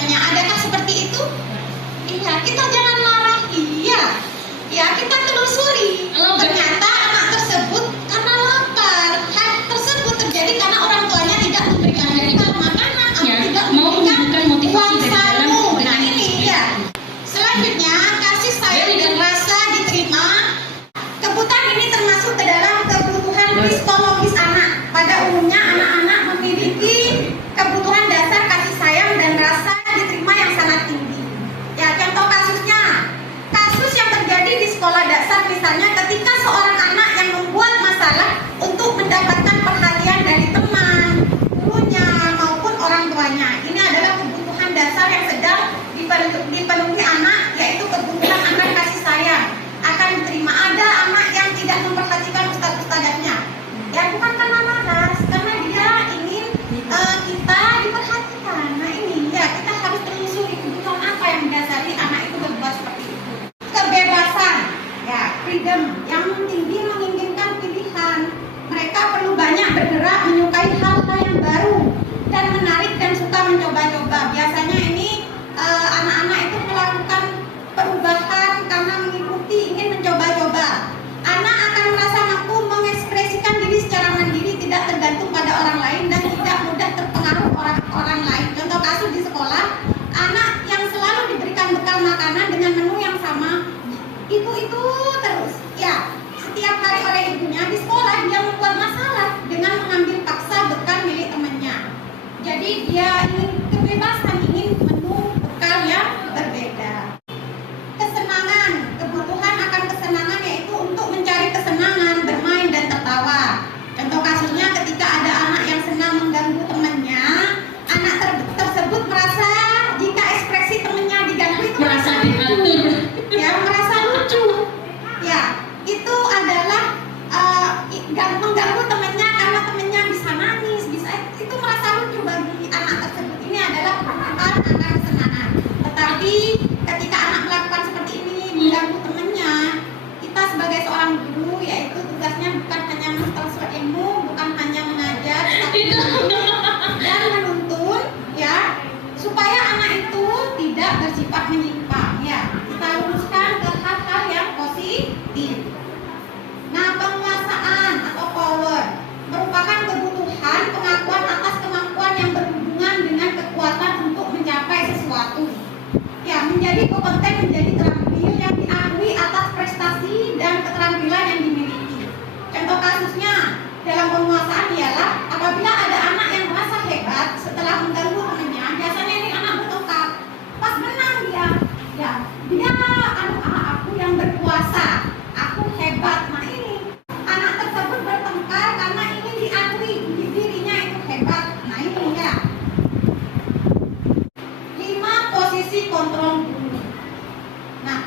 mengikuti, ingin mencoba-coba. Anak akan merasa mampu mengekspresikan diri secara mandiri, tidak tergantung pada orang lain dan tidak mudah terpengaruh orang lain. Contoh kasus di sekolah, anak yang selalu diberikan bekal makanan dengan menu yang sama, itu terus. Ya, setiap hari oleh ibunya di sekolah dia membuat masalah dengan mengambil paksa bekal milik temannya. Jadi dia ingin kebebasan, ingin menu bekal yang berbeda. Kesenangan, kebutuhan akan kesenangan yaitu untuk mencari kesenangan, bermain dan tertawa. Contoh kasusnya ketika ada anak yang senang mengganggu temannya, anak tersebut merasa jika ekspresi temannya diganggu itu merasa diatur, ya merasa lucu. Ya, itu adalah mengganggu temannya karena temannya bisa nangis, itu merasa lucu bagi anak tersebut. Ini adalah bukan akan kesenangan. Tetapi ketika anak melakukan seperti ini, mengganggu temannya, kita sebagai seorang guru, yaitu tugasnya bukan hanya mentransfer ilmu, bukan hanya mengajar, tetapi dan menuntun, ya, supaya anak itu tidak bersifat menyimpang. Ya, kita luruskan ke hal-hal yang positif. Nah, penguasaan atau power merupakan kebutuhan pengakuan atas kemampuan yang berhubungan dengan kekuatan untuk mencapai sesuatu. Ya, menjadi kompeten, menjadi terampil yang diakui atas prestasi dan keterampilan yang dimiliki. Contoh kasusnya dalam penguasaan ialah apabila ada anak yang merasa hebat setelah mengganggu temannya, biasanya ini anak bertengkar. Pas menang dia aku yang berkuasa, aku hebat. Nah ini anak tersebut bertengkar karena ingin diakui dirinya itu hebat. Nah ini ya. 5 posisi kontrol guru. Nah,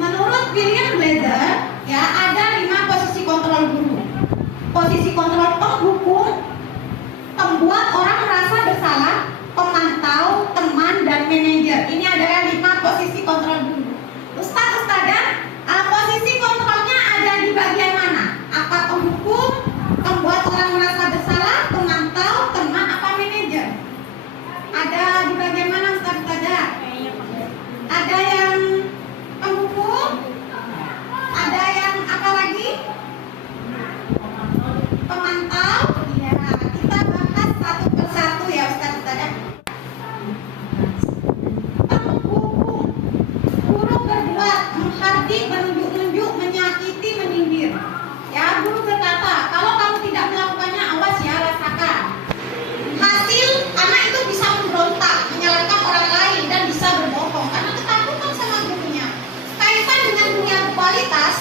menurut William Blazer, ya ada 5 posisi kontrol guru. Posisi kontrol penghukum, pembuat orang merasa bersalah, pemantau, teman, dan manajer. Ini adalah 5 posisi kontrol guru. Ustadzah, posisi kontrolnya ada di bagian mana? Apa penghukum, pembuat orang merasa bersalah, pemantau, teman, apa manajer? Ada di bagian mana Ustadzah? Ada yang penghukum, ada yang apa lagi? Pemantau. Ya, kita bahas satu persatu ya Ustadzah. Penghukum, guru berbuat, menghardik, menunjuk-nunjuk, menyakiti, menyindir. Ya, guru berkata, kalau kamu tidak melakukannya, awas ya, rasakan. Hasil, anak itu bisa memberontak, menyalahkan orang lain, dan bisa berbohong karena ketakutan sama gurunya. Kaitan dengan dunia berkualitas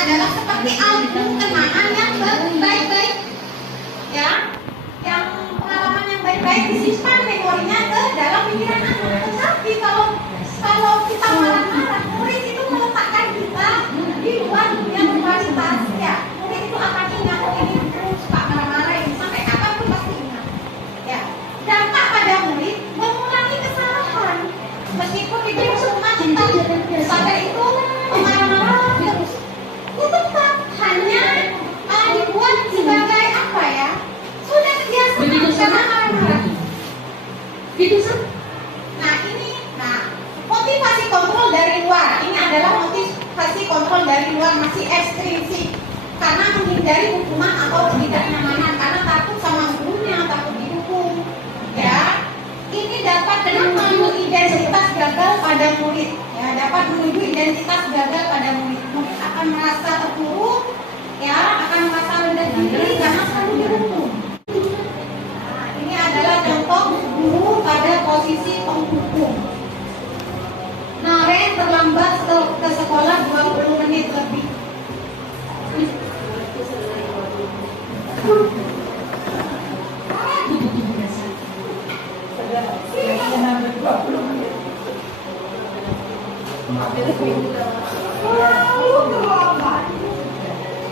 adalah seperti album kenangan yang baik-baik, ya, yang pengalaman yang baik-baik disimpan memorinya ke dalam pikiran anak. Tetapi kalau kita marah-marah, murid itu meletakkan kita di luar dunia berkualitas, ya, murid itu akan ingat ini suka marah-marah ini sampai kapan pun pasti ingat. Ya, dampak pada murid mengulangi kesalahan meskipun itu semua kita sampai itu marah-marah terus, itu tetap hanya dibuat sebagai apa ya, sudah kebiasaan karena marah-marah gitu sih. Nah motivasi kontrol dari luar ini adalah motivasi kontrol dari luar, masih ekstrinsik karena menghindari hukuman atau ketidaknyamanan karena takut sama gurunya, takut dihukum. Ya, ini dapat menuju identitas gagal pada murid. Ya, dapat menuju identitas gagal pada murid. Murid akan merasa terpuruk, ya, akan merasa rendah diri karena selalu dihukum. Nah, ini adalah contoh guru pada posisi penghukum. Naren terlambat ke sekolah 20 menit lebih.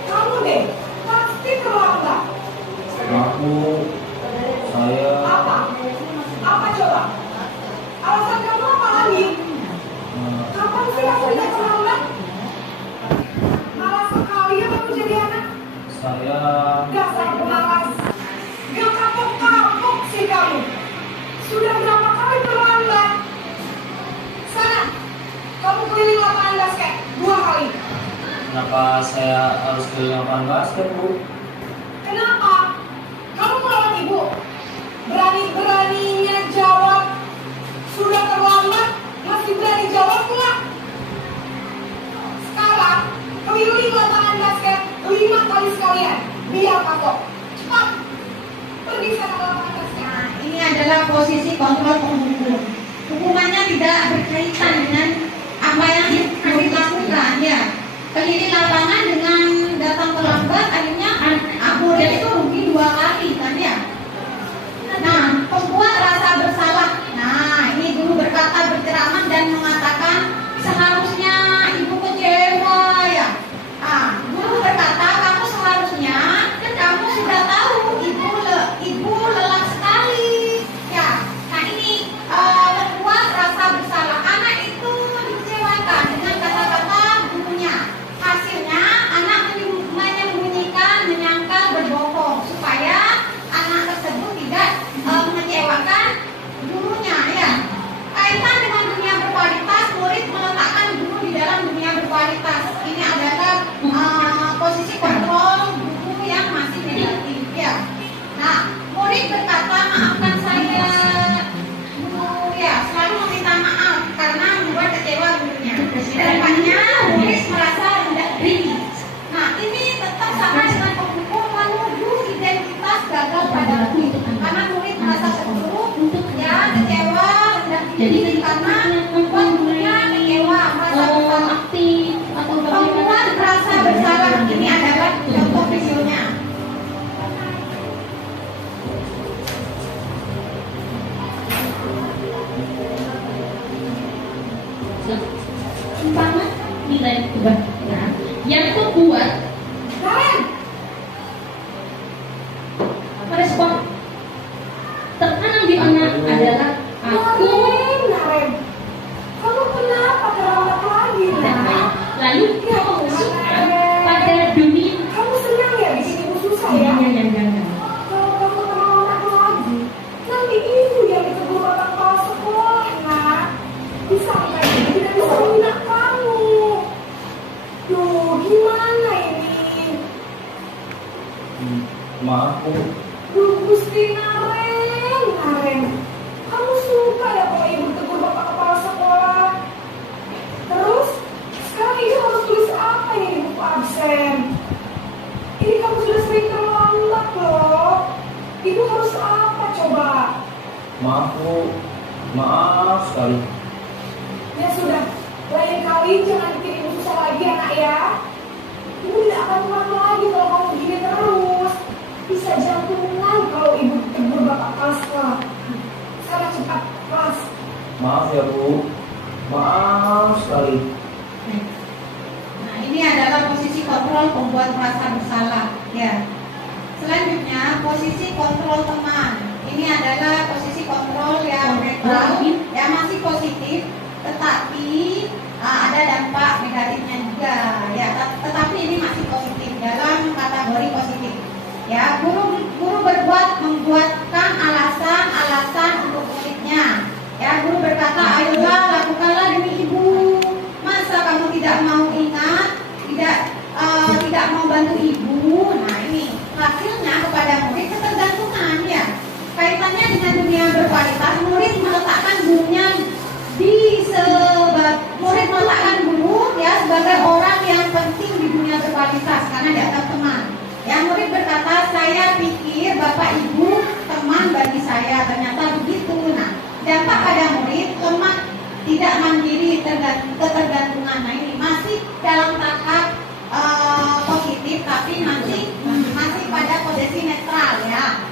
Kamu deh, pasti terlambat. Aku, saya. Apa? Apa coba? Alasan kamu apa lagi? Kapan sih kamu tidak terlambat? Malas sekali ya kamu jadi anak. Saya. Dasar pemalas. Gak kapok-kapok sih kamu. Sudah berapa kali terlambat? Sana, kamu basket 2 kali. Kenapa saya harus ke lapangan basket, Bu? Kenapa? Kamu melawan ibu? Berani-beraninya jawab. Sudah terlambat, masih berani jawab pula. Sekarang, keliling lapangan basket 5 kali sekalian. Biar kapok. Cepat. Pergi sana ke lapangan basket. Nah, ini adalah posisi kontrol penghukum. Hukumannya tidak berkaitan dengan apa yang dilakukan, ya. Keliling lapangan dengan datang terlambat, akhirnya murid itu rugi 2 kali, kan ya. Nah, pembuat rasa bersalah. Nah, ini guru berkata berceramah dan mengatakan seharusnya ibu kecewa, ya. Guru berkata kamu seharusnya kan kamu sudah tahu ibu lelah sekali, ya. Nah, ini membuat rasa bersalah. Anak itu dikecewakan dengan kata-kata gurunya. Hasilnya anak menyembunyikan, menyangkal, berbohong supaya anak tersebut tidak mengecewakan gurunya, ya. Kaitan dengan dunia berkualitas, murid meletakkan guru di dalam dunia berkualitas. Ini adalah posisi kontrol guru yang masih negatif, ya. Nah, murid berkata maafkan saya guru, ya, selalu meminta maaf karena membuat kecewa gurunya. Kedepannya murid merasa rendah diri. Nah, ini tetap sama dengan penghukum menuju identitas gagal pada murid. Karena murid merasa terpuruk, ya, kecewa, rendah diri karena membuat gurunya kecewa, merasa bersalah. Pembuat rasa bersalah ini adalah contoh videonya. Umpama nilai kebaikan yang membuat respon tertanam di anak adalah aku. Kamu kenapa terlambat lagi, Nak? Lalu kamu suka pada dunia. Kamu senang ya di sini susah ya? Kalau kamu terlambat lagi, nanti ibu yang ditegur bapak kepala sekolah, Nak. Bisa nggak ibu tidak bisa minat kamu? Duh, gimana ini? Maaf, Bu. Duh, Gusti Naren. Kamu suka ya kalau ibu tegur bapak kepala sekolah? Terus, sekarang ibu harus tulis apa ini di buku absen? Ini kamu sudah sering terlambat loh. Ibu harus apa coba? Maaf, Bu. Maaf sekali. Ya sudah, lain kali jangan bikin ibu susah lagi ya, Nak, ya. Ibu tidak akan kuat lagi kalau kamu begini terus. Bisa jantungan kalau ibu tegur bapak kelas sekolah. Sekarang cepat kelas. Maaf ya, Bu. Maaf sekali. Nah, ini adalah posisi kontrol pembuat merasa bersalah, ya. Selanjutnya, posisi kontrol teman. Ini adalah posisi kontrol yang netral, ya, masih positif, tetapi ada dampak negatifnya juga, ya. Tetapi ini masih positif dalam kategori positif. Ya, guru membuatkan alasan untuk muridnya. Ya, guru berkata, ayolah lakukanlah demi ibu. Masa kamu tidak mau ingat, tidak mau bantu ibu? Nah, ini hasilnya kepada murid ketergantungan, ya. Kaitannya dengan dunia berkualitas, murid meletakkan gurunya guru, ya, sebagai orang yang penting di dunia berkualitas karena dianggap teman. Ya, murid berkata, saya pikir bapak ibu teman bagi saya, ternyata begitu. Nah, dampak pada murid lemah, tidak mandiri, ketergantungan. Nah, ini masih dalam tahap positif, tapi masih pada posisi netral, ya.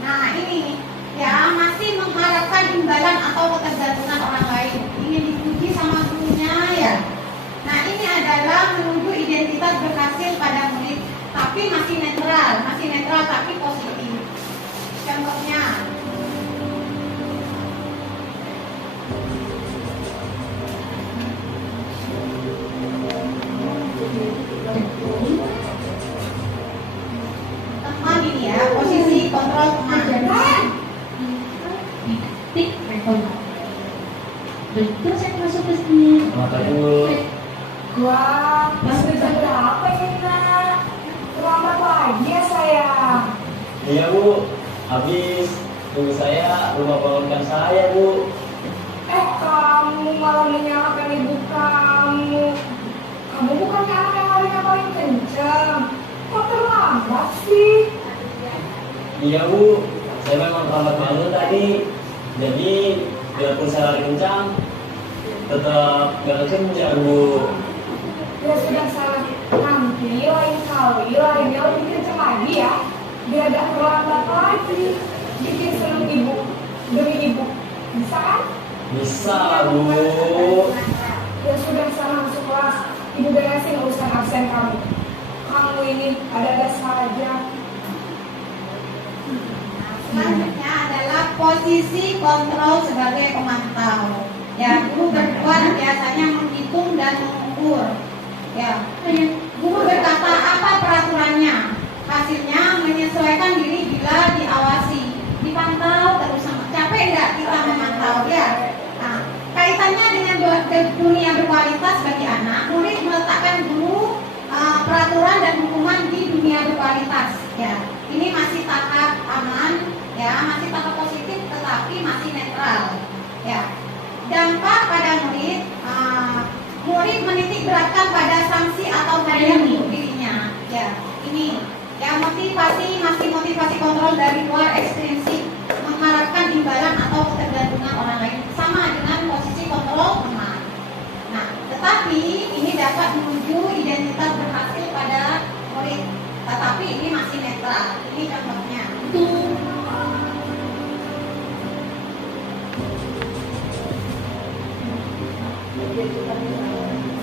Nah, ini ya masih mengharapkan imbalan atau ketergantungan orang lain, ingin dipuji sama gurunya, ya. Nah, ini adalah menuju identitas berhasil pada murid, tapi masih netral tapi positif. Contohnya, teman ini, ya, posisi kontrol teman. Betul, saya masuk ke sini. Mata dulu. Wah, masih jam berapa ini nak? Terlambat lagi ya sayang. Iya Bu, habis tunggu saya rumah ponakan saya Bu. Kamu malah menyalahkan ibu kamu. Kamu bukannya anak yang larinya paling kencang. Kok terlambat sih? Iya Bu, saya memang terlambat banget tadi. Jadi biarpun saya lari kencang, tetap gak kencang Bu. Ya sudah salah. Nanti lain kali larinya lebih kencang lagi ya. Biar gak terlambat lagi. Bikin seneng ibu demi ibu. Bisa kan? Bisa Bu. Ya sudah sana masuk kelas. Ibu beresin urusan absen kamu. Kamu ini ada-ada saja. Selanjutnya adalah posisi kontrol sebagai pemantau. Ya, guru berdua biasanya menghitung dan mengukur. Ya, guru berkata apa peraturannya. Hasilnya menyesuaikan diri bila diawasi, dipantau terus sama. Capek nggak kita memantau ya? Nah, kaitannya dengan dunia berkualitas bagi anak, murid meletakkan dulu peraturan dan hukuman di dunia berkualitas. Ya, ini masih tahap aman, ya, masih tahap positif, tetapi masih netral. Ya, dampak pada murid, murid menitik beratkan pada sanksi atau hadiah untuk dirinya. Ya, ini ya motivasi masih motivasi kontrol dari luar ekstrinsik, mengharapkan imbalan atau ketergantungan orang lain, sama dengan posisi kontrol teman. Nah, tetapi ini dapat menuju identitas berhasil pada murid, tetapi ini masih netral. Ini contohnya.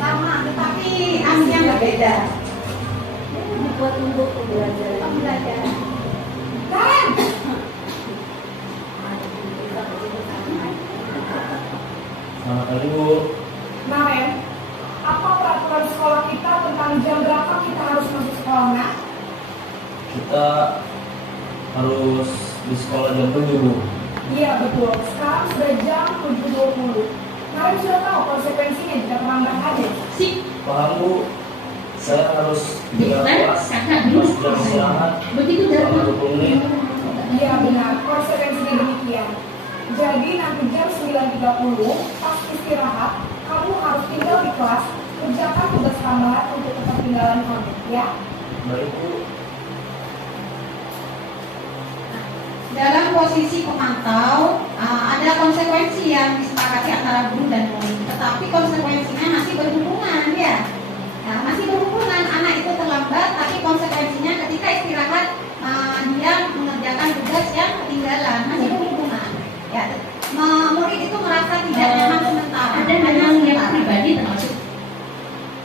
Sama, tetapi aksi yang berbeda. Buat untuk pembelajaran. Karen! Selamat pagi Bu. Maren, apa peraturan sekolah kita tentang jam berapa kita harus masuk sekolahnya? Kita harus di sekolah jam 7 Bu. Iya betul, sekarang sudah jam 7.20. Maren sudah tahu konsekuensinya jika terlambat hadir. Paham Bu. Saya harus jaga kelas, harus jam istirahat Begitu selama 20 menit. Iya benar, konsekuensinya demikian. Jadi nanti jam 9.30 pas istirahat, kamu harus tinggal di kelas, kerjakan tugas tambahan untuk ketertinggalan kamu, ya? Baik Bu. Dalam posisi pemantau, ada konsekuensi yang disepakati antara guru dan murid, tetapi konsekuensinya masih berhubungan, ya. Nah, masih berhubungan, anak itu terlambat, tapi konsekuensinya ketika istirahat dia mengerjakan tugas yang ketinggalan, masih berhubungan. Ya, murid itu merasa tidak nyaman sementara. Ada hal yang pribadi termasuk.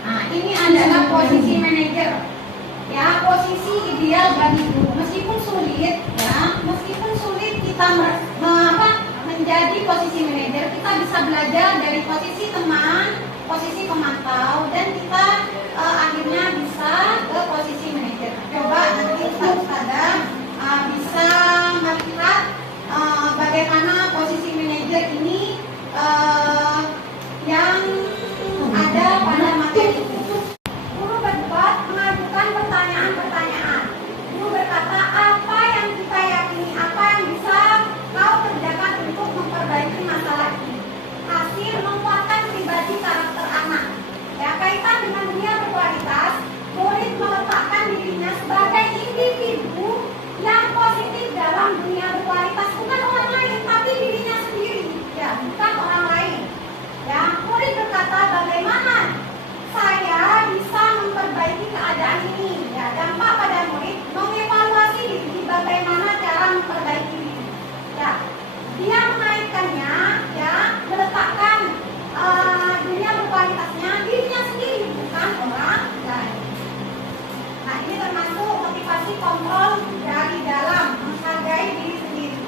Nah, ini adalah posisi manajer. Ya, posisi ideal bagi guru. Meskipun sulit, ya, meskipun sulit kita menjadi posisi manajer, kita bisa belajar dari posisi teman, posisi pemantau, dan kita akhirnya bisa ke posisi manajer. Coba nanti Ustazah bisa melihat bagaimana posisi manajer ini yang ada pada materi itu. Guru berdebat mengajukan pertanyaan-pertanyaan. Guru berkata apa yang kita yakini, apa yang bisa kau kerjakan untuk memperbaiki masalah ini. Hasil menguatkan pribadi karakter anak. Ya, kaitan dengan dunia berkualitas, murid meletakkan dirinya sebagai individu yang positif dalam dunia berkualitas, bukan orang lain, tapi dirinya sendiri. Ya, bukan orang lain. Ya, murid berkata bagaimana saya bisa memperbaiki keadaan ini. Ya, dampak pada murid mengevaluasi diri bagaimana cara memperbaiki diri. Ya, dia mengaitkannya, ya, meletakkan dunia berkualitasnya dirinya sendiri, bukan orang lain. Nah, ini termasuk motivasi kontrol dari dalam, menghargai diri sendiri.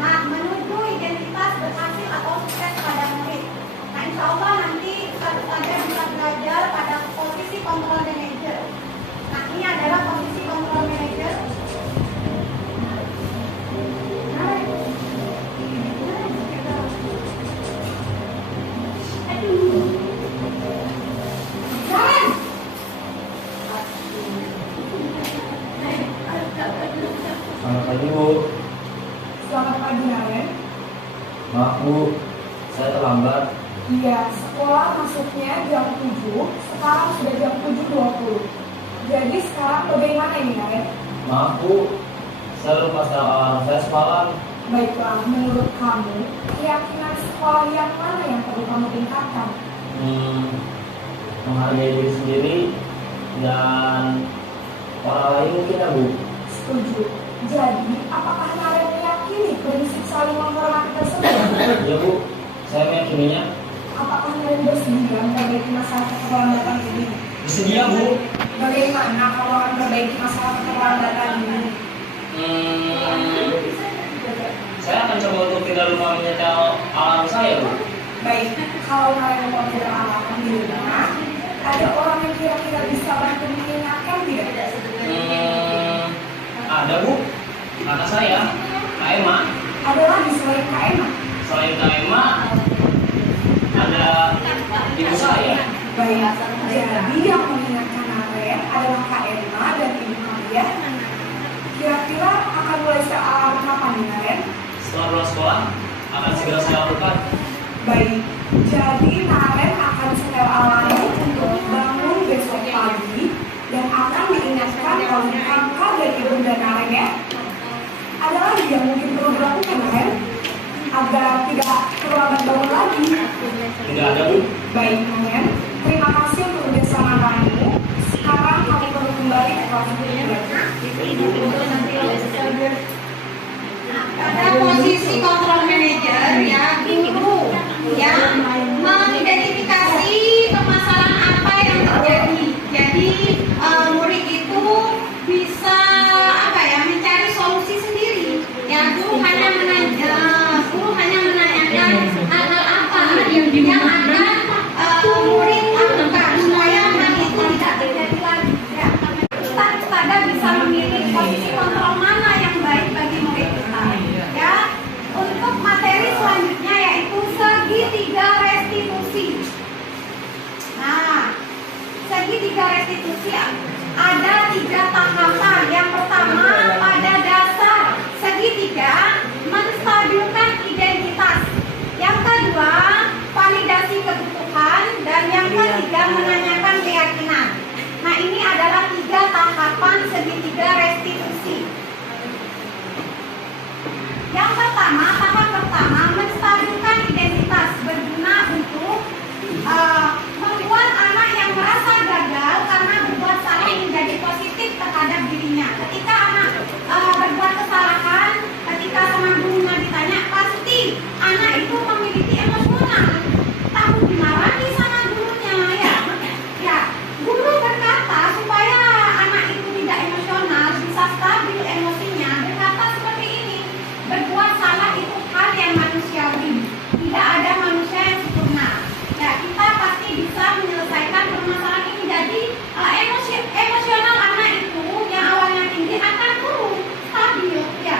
Nah, menuju identitas berhasil atau sukses pada murid. Nah, insya Allah nanti Ustazah bisa belajar pada posisi kontrol manager. Nah, ini adalah posisi kontrol manager. Bu, saya terlambat. Iya, sekolah masuknya jam 7, sekarang sudah jam 7.20. Jadi sekarang bagaimana ini, Naren? Maaf Bu, saya lupa alarm saya semalam. Baiklah, menurut kamu, keyakinan sekolah yang mana yang perlu kamu tingkatkan? Menghargai diri sendiri dan orang lain mungkin ya Bu. Setuju. Jadi, apakah Naren meyakini prinsip saling menghormati tersebut? Ya Bu, saya meyakininya. Apakah Naren bersedia memperbaiki masalah keterlambatan ini? Bersedia Bu. Bagaimana kamu akan memperbaiki masalah keterlambatan ini? Saya akan coba untuk tidak lupa menyetel alarm saya Bu. Baik, kalau Naren mau tidak alarm di rumah, ada orang yang kira-kira bisa bantu mengingatkan tidak? Ada Bu, kata saya, Kak Emma. Ada lagi selain Kak Emma? Selain Kak Emma, ada ibu saya. Baik, jadi yang mengingatkan Naren adalah Kak Emma dan ibu kalian. Kira-kira akan mulai alarm kapan nih, Naren? Setelah pulang sekolah, akan segera saya lakukan. Baik, jadi Naren akan setel alarm untuk bangun besok pagi dan akan diingatkan oleh kakak dan ibunda Naren ya. Ada lagi yang mungkin perlu dilakukan, Naren? Agar tidak terlambat bangun lagi. Tidak ada Bu. Baik, Naren. Terima kasih untuk kerjasama kamu. Sekarang kamu perlu kembali ke kelas belajar. Pada posisi kontrol manajer ya guru ya mengidentifikasi permasalahan apa yang terjadi. Jadi murid itu bisa apa ya mencari solusi sendiri. Ya guru hanya menanyakan hal apa yang akan murid lakukan supaya hal itu tidak terjadi lagi. Ya. Kita bisa memilih posisi kontrol mana yang baik bagi murid kita. Ya, untuk materi selanjutnya yaitu segitiga restitusi. Nah, segitiga restitusi ada 3 tahapan. Yang pertama pada dasar segitiga menstabilkan identitas. Yang kedua validasi kebutuhan dan yang ketiga menanyakan keyakinan. Nah, ini adalah 3 tahapan segitiga restitusi. Yang pertama, tahap pertama menstabilkan identitas berguna untuk membuat anak yang merasa gagal karena berbuat salah menjadi positif terhadap dirinya. Ketika anak berbuat kesalahan, ketika sama gurunya ditanya, pasti anak itu memiliki emosional, takut dimarahi sama gurunya ya. Guru berkata supaya anak itu tidak emosional, bisa stabil emosinya, berkata seperti ini, berbuat salah itu hal yang manusiawi, tidak ada manusia yang sempurna. Ya, kita pasti bisa menyelesaikan permasalahan ini. Jadi emosional anak itu yang awalnya tinggi akan turun, stabil ya.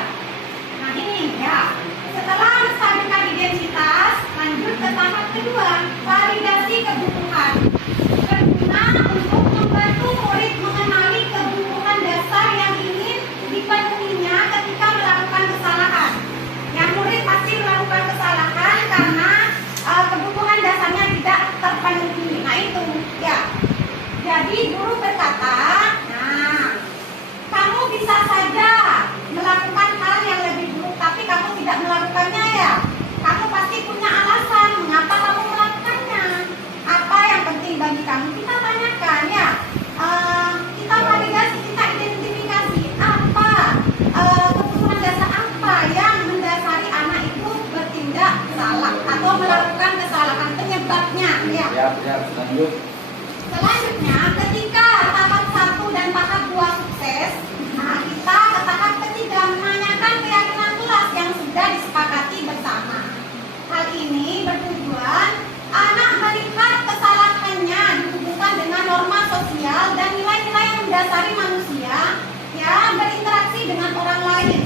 Nah ini ya, setelah menstabilkan identitas, lanjut ke tahap kedua, validasi kebutuhan. Berguna untuk membantu murid mengenali kebutuhan dasar yang ingin dipenuhinya ketika melakukan kesalahan. Yang murid pasti melakukan kesalahan karena kebutuhan dasarnya tidak terpenuhi. Nah itu ya. Jadi guru berkata, nah kamu bisa saja melakukan hal yang lebih buruk, tapi kamu tidak melakukannya ya. Kamu pasti punya alasan mengapa kamu melakukannya. Apa yang penting bagi kamu? Kita tanyakan ya. Kita validasi, kita identifikasi apa kebutuhan dasar apa yang mendasari anak itu bertindak salah atau melakukan kesalahan, penyebabnya ya. Lanjut. Selanjutnya, ketika tahap 1 dan tahap 2 sukses, nah kita ke tahap ketiga menanyakan keyakinan kelas yang sudah disepakati bersama. Hal ini bertujuan anak melihat kesalahannya dihubungkan dengan norma sosial dan nilai-nilai yang mendasari manusia yang berinteraksi dengan orang lain.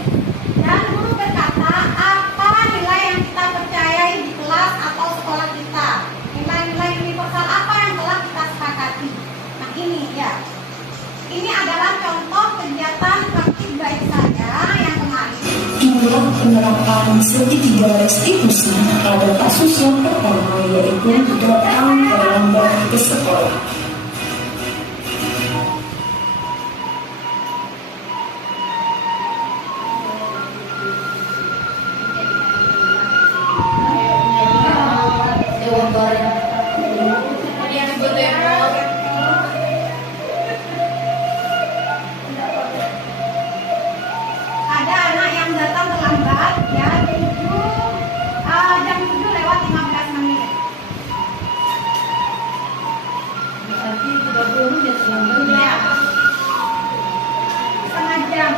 Dan guru berkata, apa nilai yang kita percayai di kelas atau sekolah kita? Nilai-nilai universal apa yang telah kita sepakati? Nah ini ya. Ini adalah contoh kegiatan praktik baik saya yang kemarin. penerapan segitiga restitusi pada kasus yang pertama, yaitu datang terlambat ke sekolah. Ada anak yang datang terlambat ya, jam 7 lewat 15 menit. Berarti 30 ya terlambat. Ya. Setengah jam.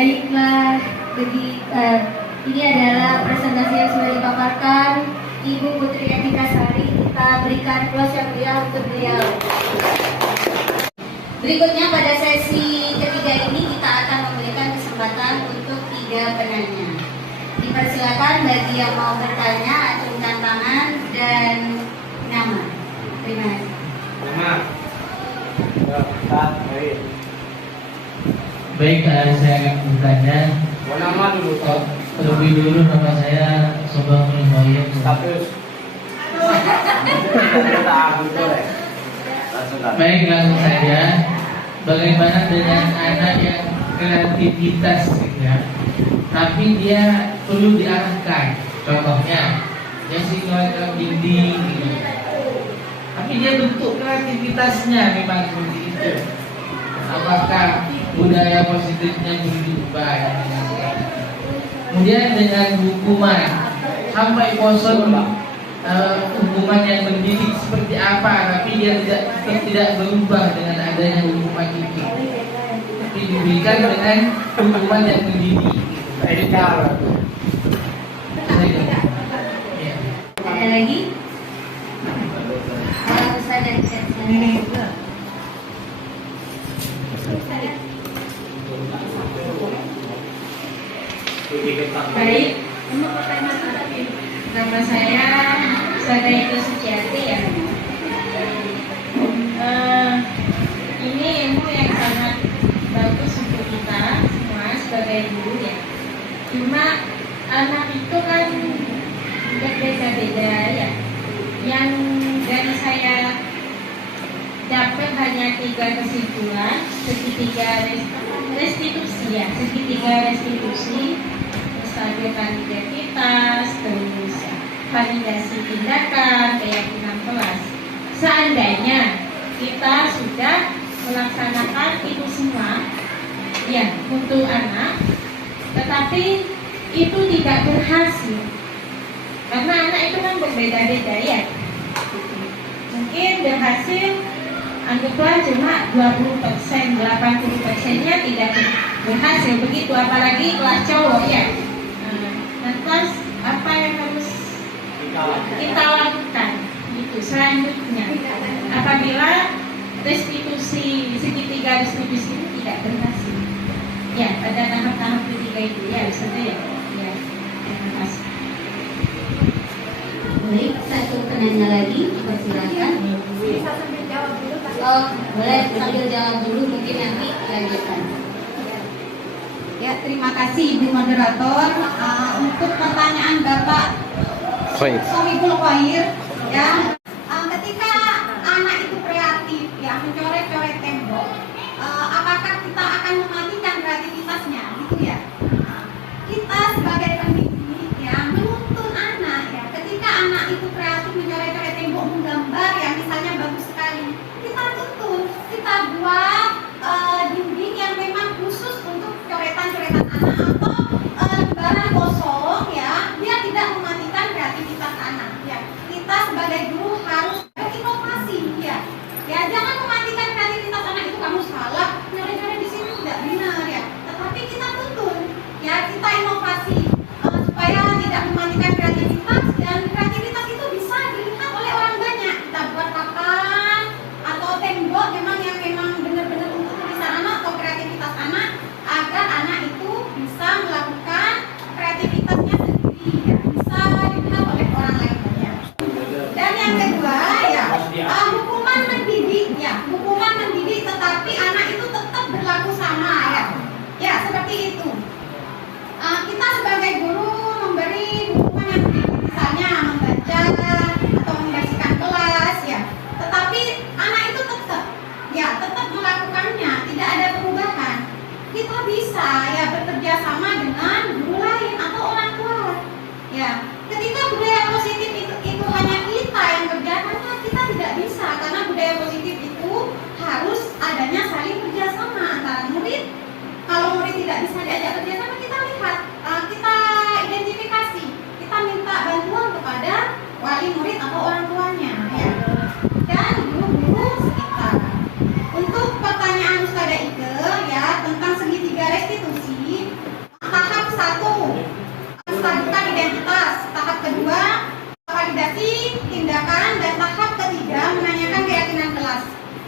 Baiklah, ini adalah presentasi yang sudah dipaparkan Ibu Putri Etika Sari. Kita berikan close yang meriah untuk beliau. Berikutnya pada sesi ketiga ini kita akan memberikan kesempatan untuk 3 penanya. Dipersilakan bagi yang mau bertanya, acungkan tangan dan nama. Terima kasih. Baik, saya akan bertanya. Nama dulu, Terlebih dulu nama saya Sobang Mulyono. status. Baik, langsung saja. Bagaimana dengan anak yang kreativitas, ya, tapi dia perlu diarahkan. Contohnya, dia singgung dalam dinding, gitu. Tapi dia bentuk kreativitasnya memang seperti itu. apakah budaya positifnya berubah. Kemudian dengan hukuman sampai bosan, hukuman yang mendidik seperti apa, tapi dia tidak berubah dengan adanya hukuman itu, tapi diberikan dengan hukuman yang mendidik. Ada lagi? Saja baik, nama saya Sadaitu Suciati ya. Ini ilmu yang sangat bagus untuk kita semua sebagai guru ya. Cuma anak itu kan berbeda-beda ya. Yang dari saya dapat hanya 3 kesimpulan, segitiga restitusi ya, segitiga restitusi, stabilkan identitas, terus ya, validasi tindakan, keyakinan kelas. Seandainya kita sudah melaksanakan itu semua ya untuk anak, tetapi itu tidak berhasil karena anak itu kan berbeda-beda ya. Mungkin berhasil anggaplah cuma 20%, 80%-nya tidak berhasil begitu, apalagi kelas cowok ya. Lantas apa yang harus kita lakukan itu selanjutnya apabila restitusi segitiga restitusi ini tidak berhasil ya pada tahap-tahap ketiga itu ya Ustazah ya. Terima kasih. Baik, satu penanya lagi, persilakan. Bisa sambil jawab dulu. Oh, boleh sambil jawab dulu, mungkin nanti lanjutkan. Ya, terima kasih Ibu Moderator. Untuk pertanyaan Bapak Sohibul Khair, ya, ketika anak itu kreatif, ya, mencoret-coret tembok, apakah kita akan mematikan kreativitasnya, gitu ya? Kita sebagai pendidik, ya, menuntun anak, ya, ketika anak itu kreatif mencoret-coret tembok, menggambar, ya, misalnya bagus sekali, kita tuntun, kita buat dinding yang memang khusus untuk coretan-coretan anak atau lembaran kosong ya, dia tidak mematikan kreativitas anak ya. Kita sebagai guru harus berinovasi ya. Ya, jangan mematikan kreativitas anak itu, kamu salah, nyari-nyari di sini tidak benar ya. Tetapi kita tuntun ya, kita inovasi supaya tidak mematikan kreativitas, dan kreativitas itu bisa dilihat oleh orang banyak. Kita buat papan atau tembok memang yang memang benar-benar untuk tulisan anak atau kreativitas anak, agar anak itu bisa melakukan kreativitasnya sendiri ya, bisa dilihat oleh orang lain ya. Dan yang kedua ya, hukuman mendidik ya, hukuman mendidik, tetapi anak itu tetap berlaku sama ya. Ya, seperti itu. Kita sebagai guru memberi hukuman yang mendidik, misalnya membaca atau membersihkan kelas ya. Tetapi anak itu tetap melakukannya, tidak ada perubahan. Kita bisa ya bekerja sama dengan guru lain atau orang tua. Ya, ketika budaya positif itu hanya kita yang kerjakan, kita tidak bisa, karena budaya positif itu harus adanya saling kerjasama antara murid. Kalau murid tidak bisa diajak kerjasama, kita lihat, kita identifikasi, kita minta bantuan kepada wali murid atau orang tuanya ya, dan guru-guru sekitar. Untuk pertanyaan Ustazah Ike ya tentang segitiga restitusi, tahap 1 stabilkan identitas, tahap kedua validasi tindakan, dan tahap ketiga menanyakan keyakinan kelas.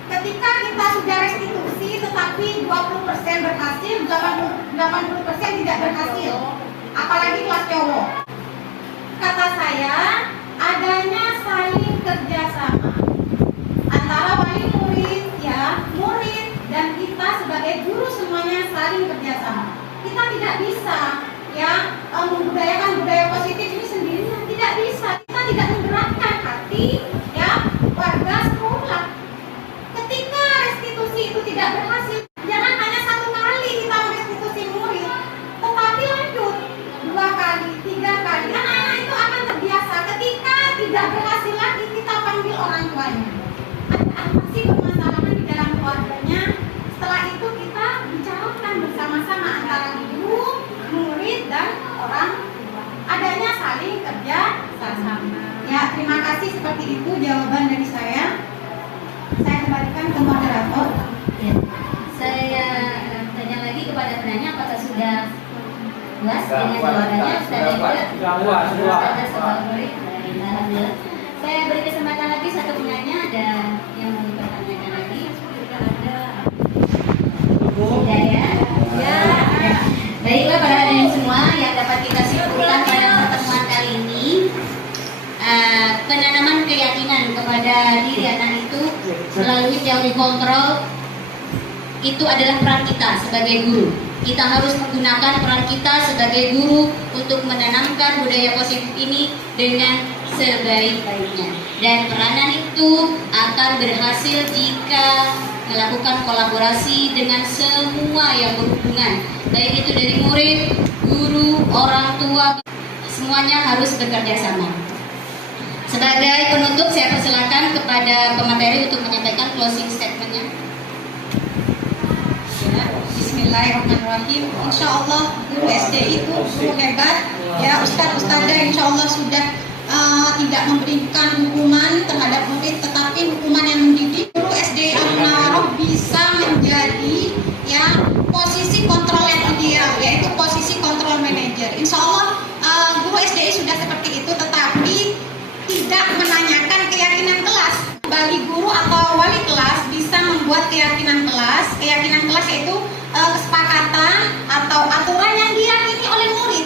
Ketika kita sudah restitusi tetapi 20% berhasil, 80% tidak berhasil, apalagi kelas cowok, kata saya adanya saling kerjasama antara wali murid ya, murid dan kita sebagai guru, semuanya saling kerjasama. Kita tidak bisa ya membudayakan budaya positif ini sendirian, tidak bisa. Kita tidak menggerakkan hati ya warga sekolah. Ketika restitusi itu tidak berhasil, jangan hanya 1 kali kita restitusi murid, tetapi lanjut 2 kali, 3 kali. Anak-anak itu akan terbiasa. Ketika tidak berhasil lagi, kita panggil orang tuanya. Ada apa sih permasalahan di dalam keluarganya? Setelah itu bekerja sama. Ya, terima kasih, seperti itu jawaban dari saya. Saya kembalikan ke moderator. Ya. Saya tanya lagi kepada penanya, apakah sudah puas dengan jawabannya? Alhamdulillah. Saya beri kesempatan lagi satu penanya, ada yang mau dipertanyakan lagi? Sudah ya? Ya. Baiklah para hadirin semua, yang dapat kita simpulkan pada pertemuan kali ini, penanaman keyakinan kepada diri anak itu melalui teori kontrol itu adalah peran kita sebagai guru. Kita harus menggunakan peran kita sebagai guru untuk menanamkan budaya positif ini dengan sebaik-baiknya. Dan peranan itu akan berhasil jika melakukan kolaborasi dengan semua yang berhubungan, baik itu dari murid, guru, orang tua, semuanya harus bekerja sama. Sebagai penutup, saya persilakan kepada pemateri untuk menyampaikan closing statement-nya. Bismillahirrahmanirrahim. Insya Allah guru SD itu guru hebat. Ya, ustadzah insya Allah sudah tidak memberikan hukuman terhadap murid, tetapi hukuman yang mendidik. Guru SD Al-Munawarah bisa menjadi ya posisi kontrol yang ideal, yaitu posisi kontrol manager. Insya Allah guru SD sudah seperti itu, tetapi tidak menanyakan keyakinan kelas. Bagi guru atau wali kelas bisa membuat keyakinan kelas. Keyakinan kelas yaitu kesepakatan atau aturan yang diyakini oleh murid.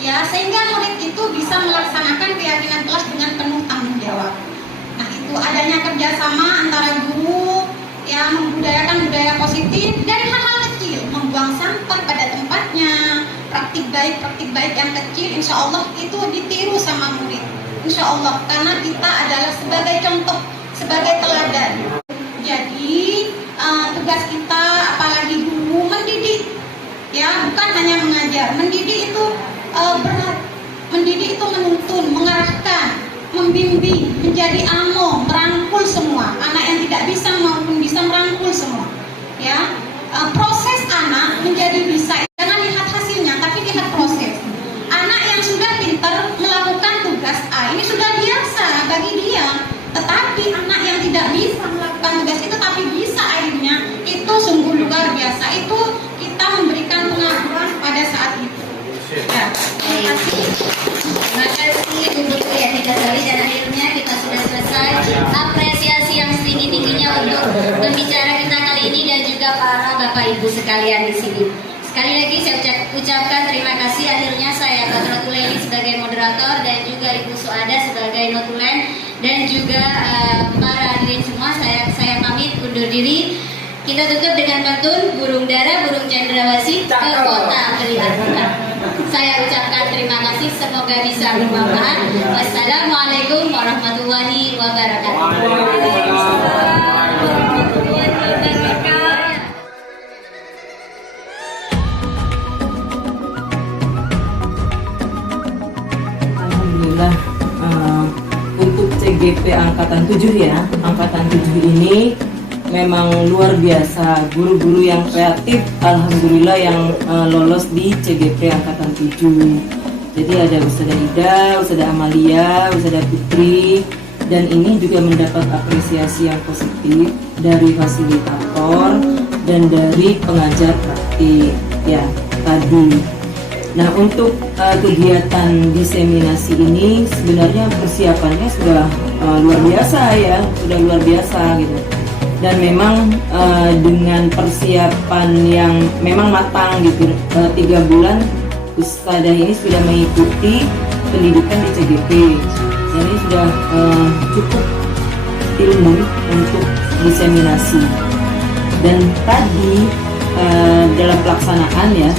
Ya, sehingga murid itu bisa melaksanakan keyakinan kelas dengan penuh tanggung jawab. Nah, itu adanya kerjasama antara guru yang membudayakan budaya positif dari hal-hal kecil, membuang sampah pada tempatnya, praktik baik yang kecil, insya Allah itu ditiru sama murid. Insya Allah, karena kita adalah sebagai contoh, sebagai teladan. Jadi tugas kita, apalagi guru, mendidik. Ya, bukan hanya mengajar. Mendidik itu berat. Mendidik itu menuntun, mengarahkan, membimbing, menjadi amo, merangkul semua. Anak yang tidak bisa maupun bisa merangkul semua. Ya, proses anak menjadi bisa. Jangan lihat hasilnya, tapi lihat proses. Anak yang sudah pintar melakukan tugas A ini sudah biasa bagi dia. Tetapi anak yang tidak bisa melakukan tugas itu tapi bisa akhirnya, itu sungguh luar biasa. Itu kita memberikan pengakuan pada saat itu. Ya, terima kasih. Terima kasih untuk kreativitas kali, dan akhirnya kita sudah selesai. Apresiasi yang setinggi-tingginya untuk pembicara kita kali ini dan juga para Bapak Ibu sekalian di sini. Sekali lagi saya ucapkan terima kasih. Akhirnya saya Badrotul Leli sebagai moderator dan juga Ibu Suada sebagai notulen dan juga para hadirin semua, saya pamit undur diri. Kita tutup dengan pantun Burung Dara Burung Cendrawasih ke Kota Kelihatan. Saya ucapkan terima kasih, semoga bisa bermanfaat. Wassalamualaikum warahmatullahi wabarakatuh. Alhamdulillah, untuk CGP Angkatan 7 ya, Angkatan 7 ini memang luar biasa. Guru-guru yang kreatif, alhamdulillah yang lolos di CGP Angkatan 7. Jadi ada Ustadzah Ida, Ustadzah Amalia, Ustadzah Putri, dan ini juga mendapat apresiasi yang positif dari fasilitator dan dari pengajar praktik ya tadi. Nah, untuk kegiatan diseminasi ini sebenarnya persiapannya sudah luar biasa ya, sudah luar biasa gitu. Dan memang dengan persiapan yang memang matang gitu, 3 bulan Ustadzah ini sudah mengikuti pendidikan di CGP. Jadi sudah cukup ilmu untuk diseminasi. Dan tadi dalam pelaksanaan ya,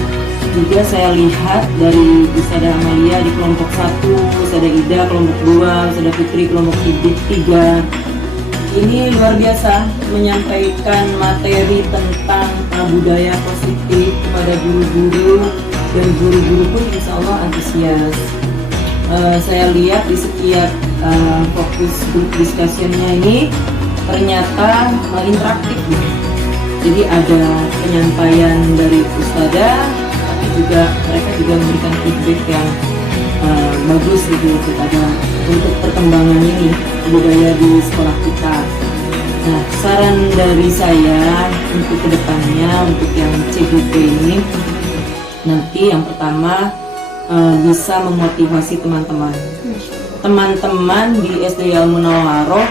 juga saya lihat dari Ustadzah Amalia di kelompok 1, Ustadzah Ida kelompok 2, Ustadzah Putri kelompok 3. Ini luar biasa menyampaikan materi tentang budaya positif kepada guru-guru, dan guru-guru pun insya Allah antusias. Saya lihat di setiap fokus group discussion-nya ini ternyata interaktif gitu. Jadi ada penyampaian dari ustadzah, tapi juga mereka juga memberikan feedback yang bagus gitu untuk perkembangan ini budaya di sekolah kita. Nah, saran dari saya untuk kedepannya untuk yang CGP ini nanti yang pertama bisa memotivasi teman-teman di SDI Al-Munawaroh,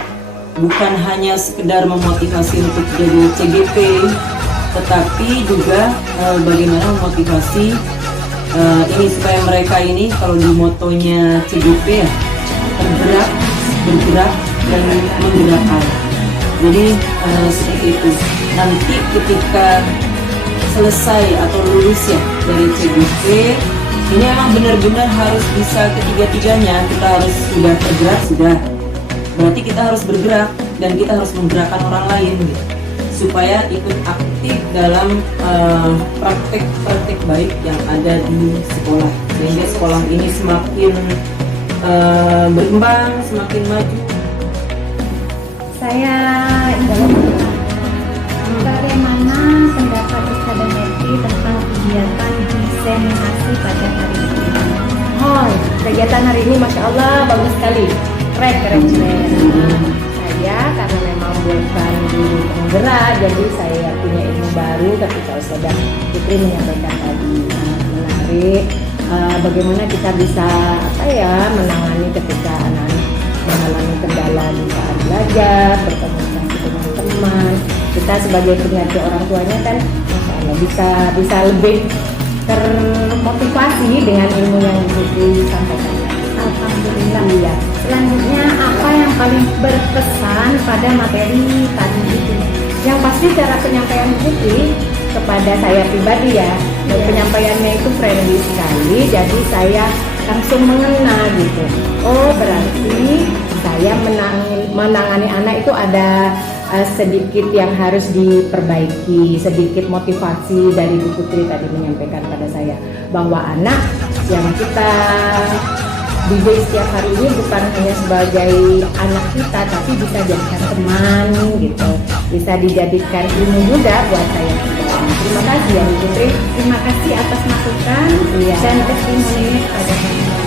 bukan hanya sekedar memotivasi untuk jadi CGP, tetapi juga bagaimana memotivasi ini supaya mereka ini kalau di motonya CGP ya tergerak, bergerak dan menggerakkan. Jadi seperti itu. Nanti ketika selesai atau lulus ya dari CGP, ini emang benar-benar harus bisa ketiga-tiganya. Kita harus sudah tergerak, sudah. Berarti kita harus bergerak dan kita harus menggerakkan orang lain gitu, supaya ikut aktif dalam praktek-praktek baik yang ada di sekolah, sehingga sekolah ini semakin berkembang, semakin maju. Saya ingin bagaimana pendapat Ustaz dan Neti tentang kegiatan diseminasi pada hari ini. Oh, kegiatan hari ini Masya Allah bagus sekali, keren. Saya karena memang bukan guru penggerak, jadi saya punya ilmu baru ketika Ustazah Putri menyampaikan tadi. Menarik, bagaimana kita bisa menangani ketika anak-anak mengalami kendala di saat belajar, berkomunikasi dengan teman. Kita sebagai pengganti orang tuanya kan Masya Allah bisa lebih termotivasi dengan ilmu yang disampaikan. Alhamdulillah. Iya. Selanjutnya apa yang paling berkesan pada materi tadi itu? Yang pasti cara penyampaian Putri kepada saya pribadi ya, dan penyampaiannya itu friendly sekali, jadi saya langsung mengena gitu. Oh, berarti saya menangani anak itu ada sedikit yang harus diperbaiki, sedikit motivasi dari Bu Putri tadi menyampaikan pada saya bahwa anak yang kita didik setiap hari ini bukan hanya sebagai anak kita, tapi bisa jadikan teman gitu, bisa dijadikan ilmu juga buat saya. Terima kasih ya Bu Putri. Terima kasih atas masukan dan testimoni pada saya.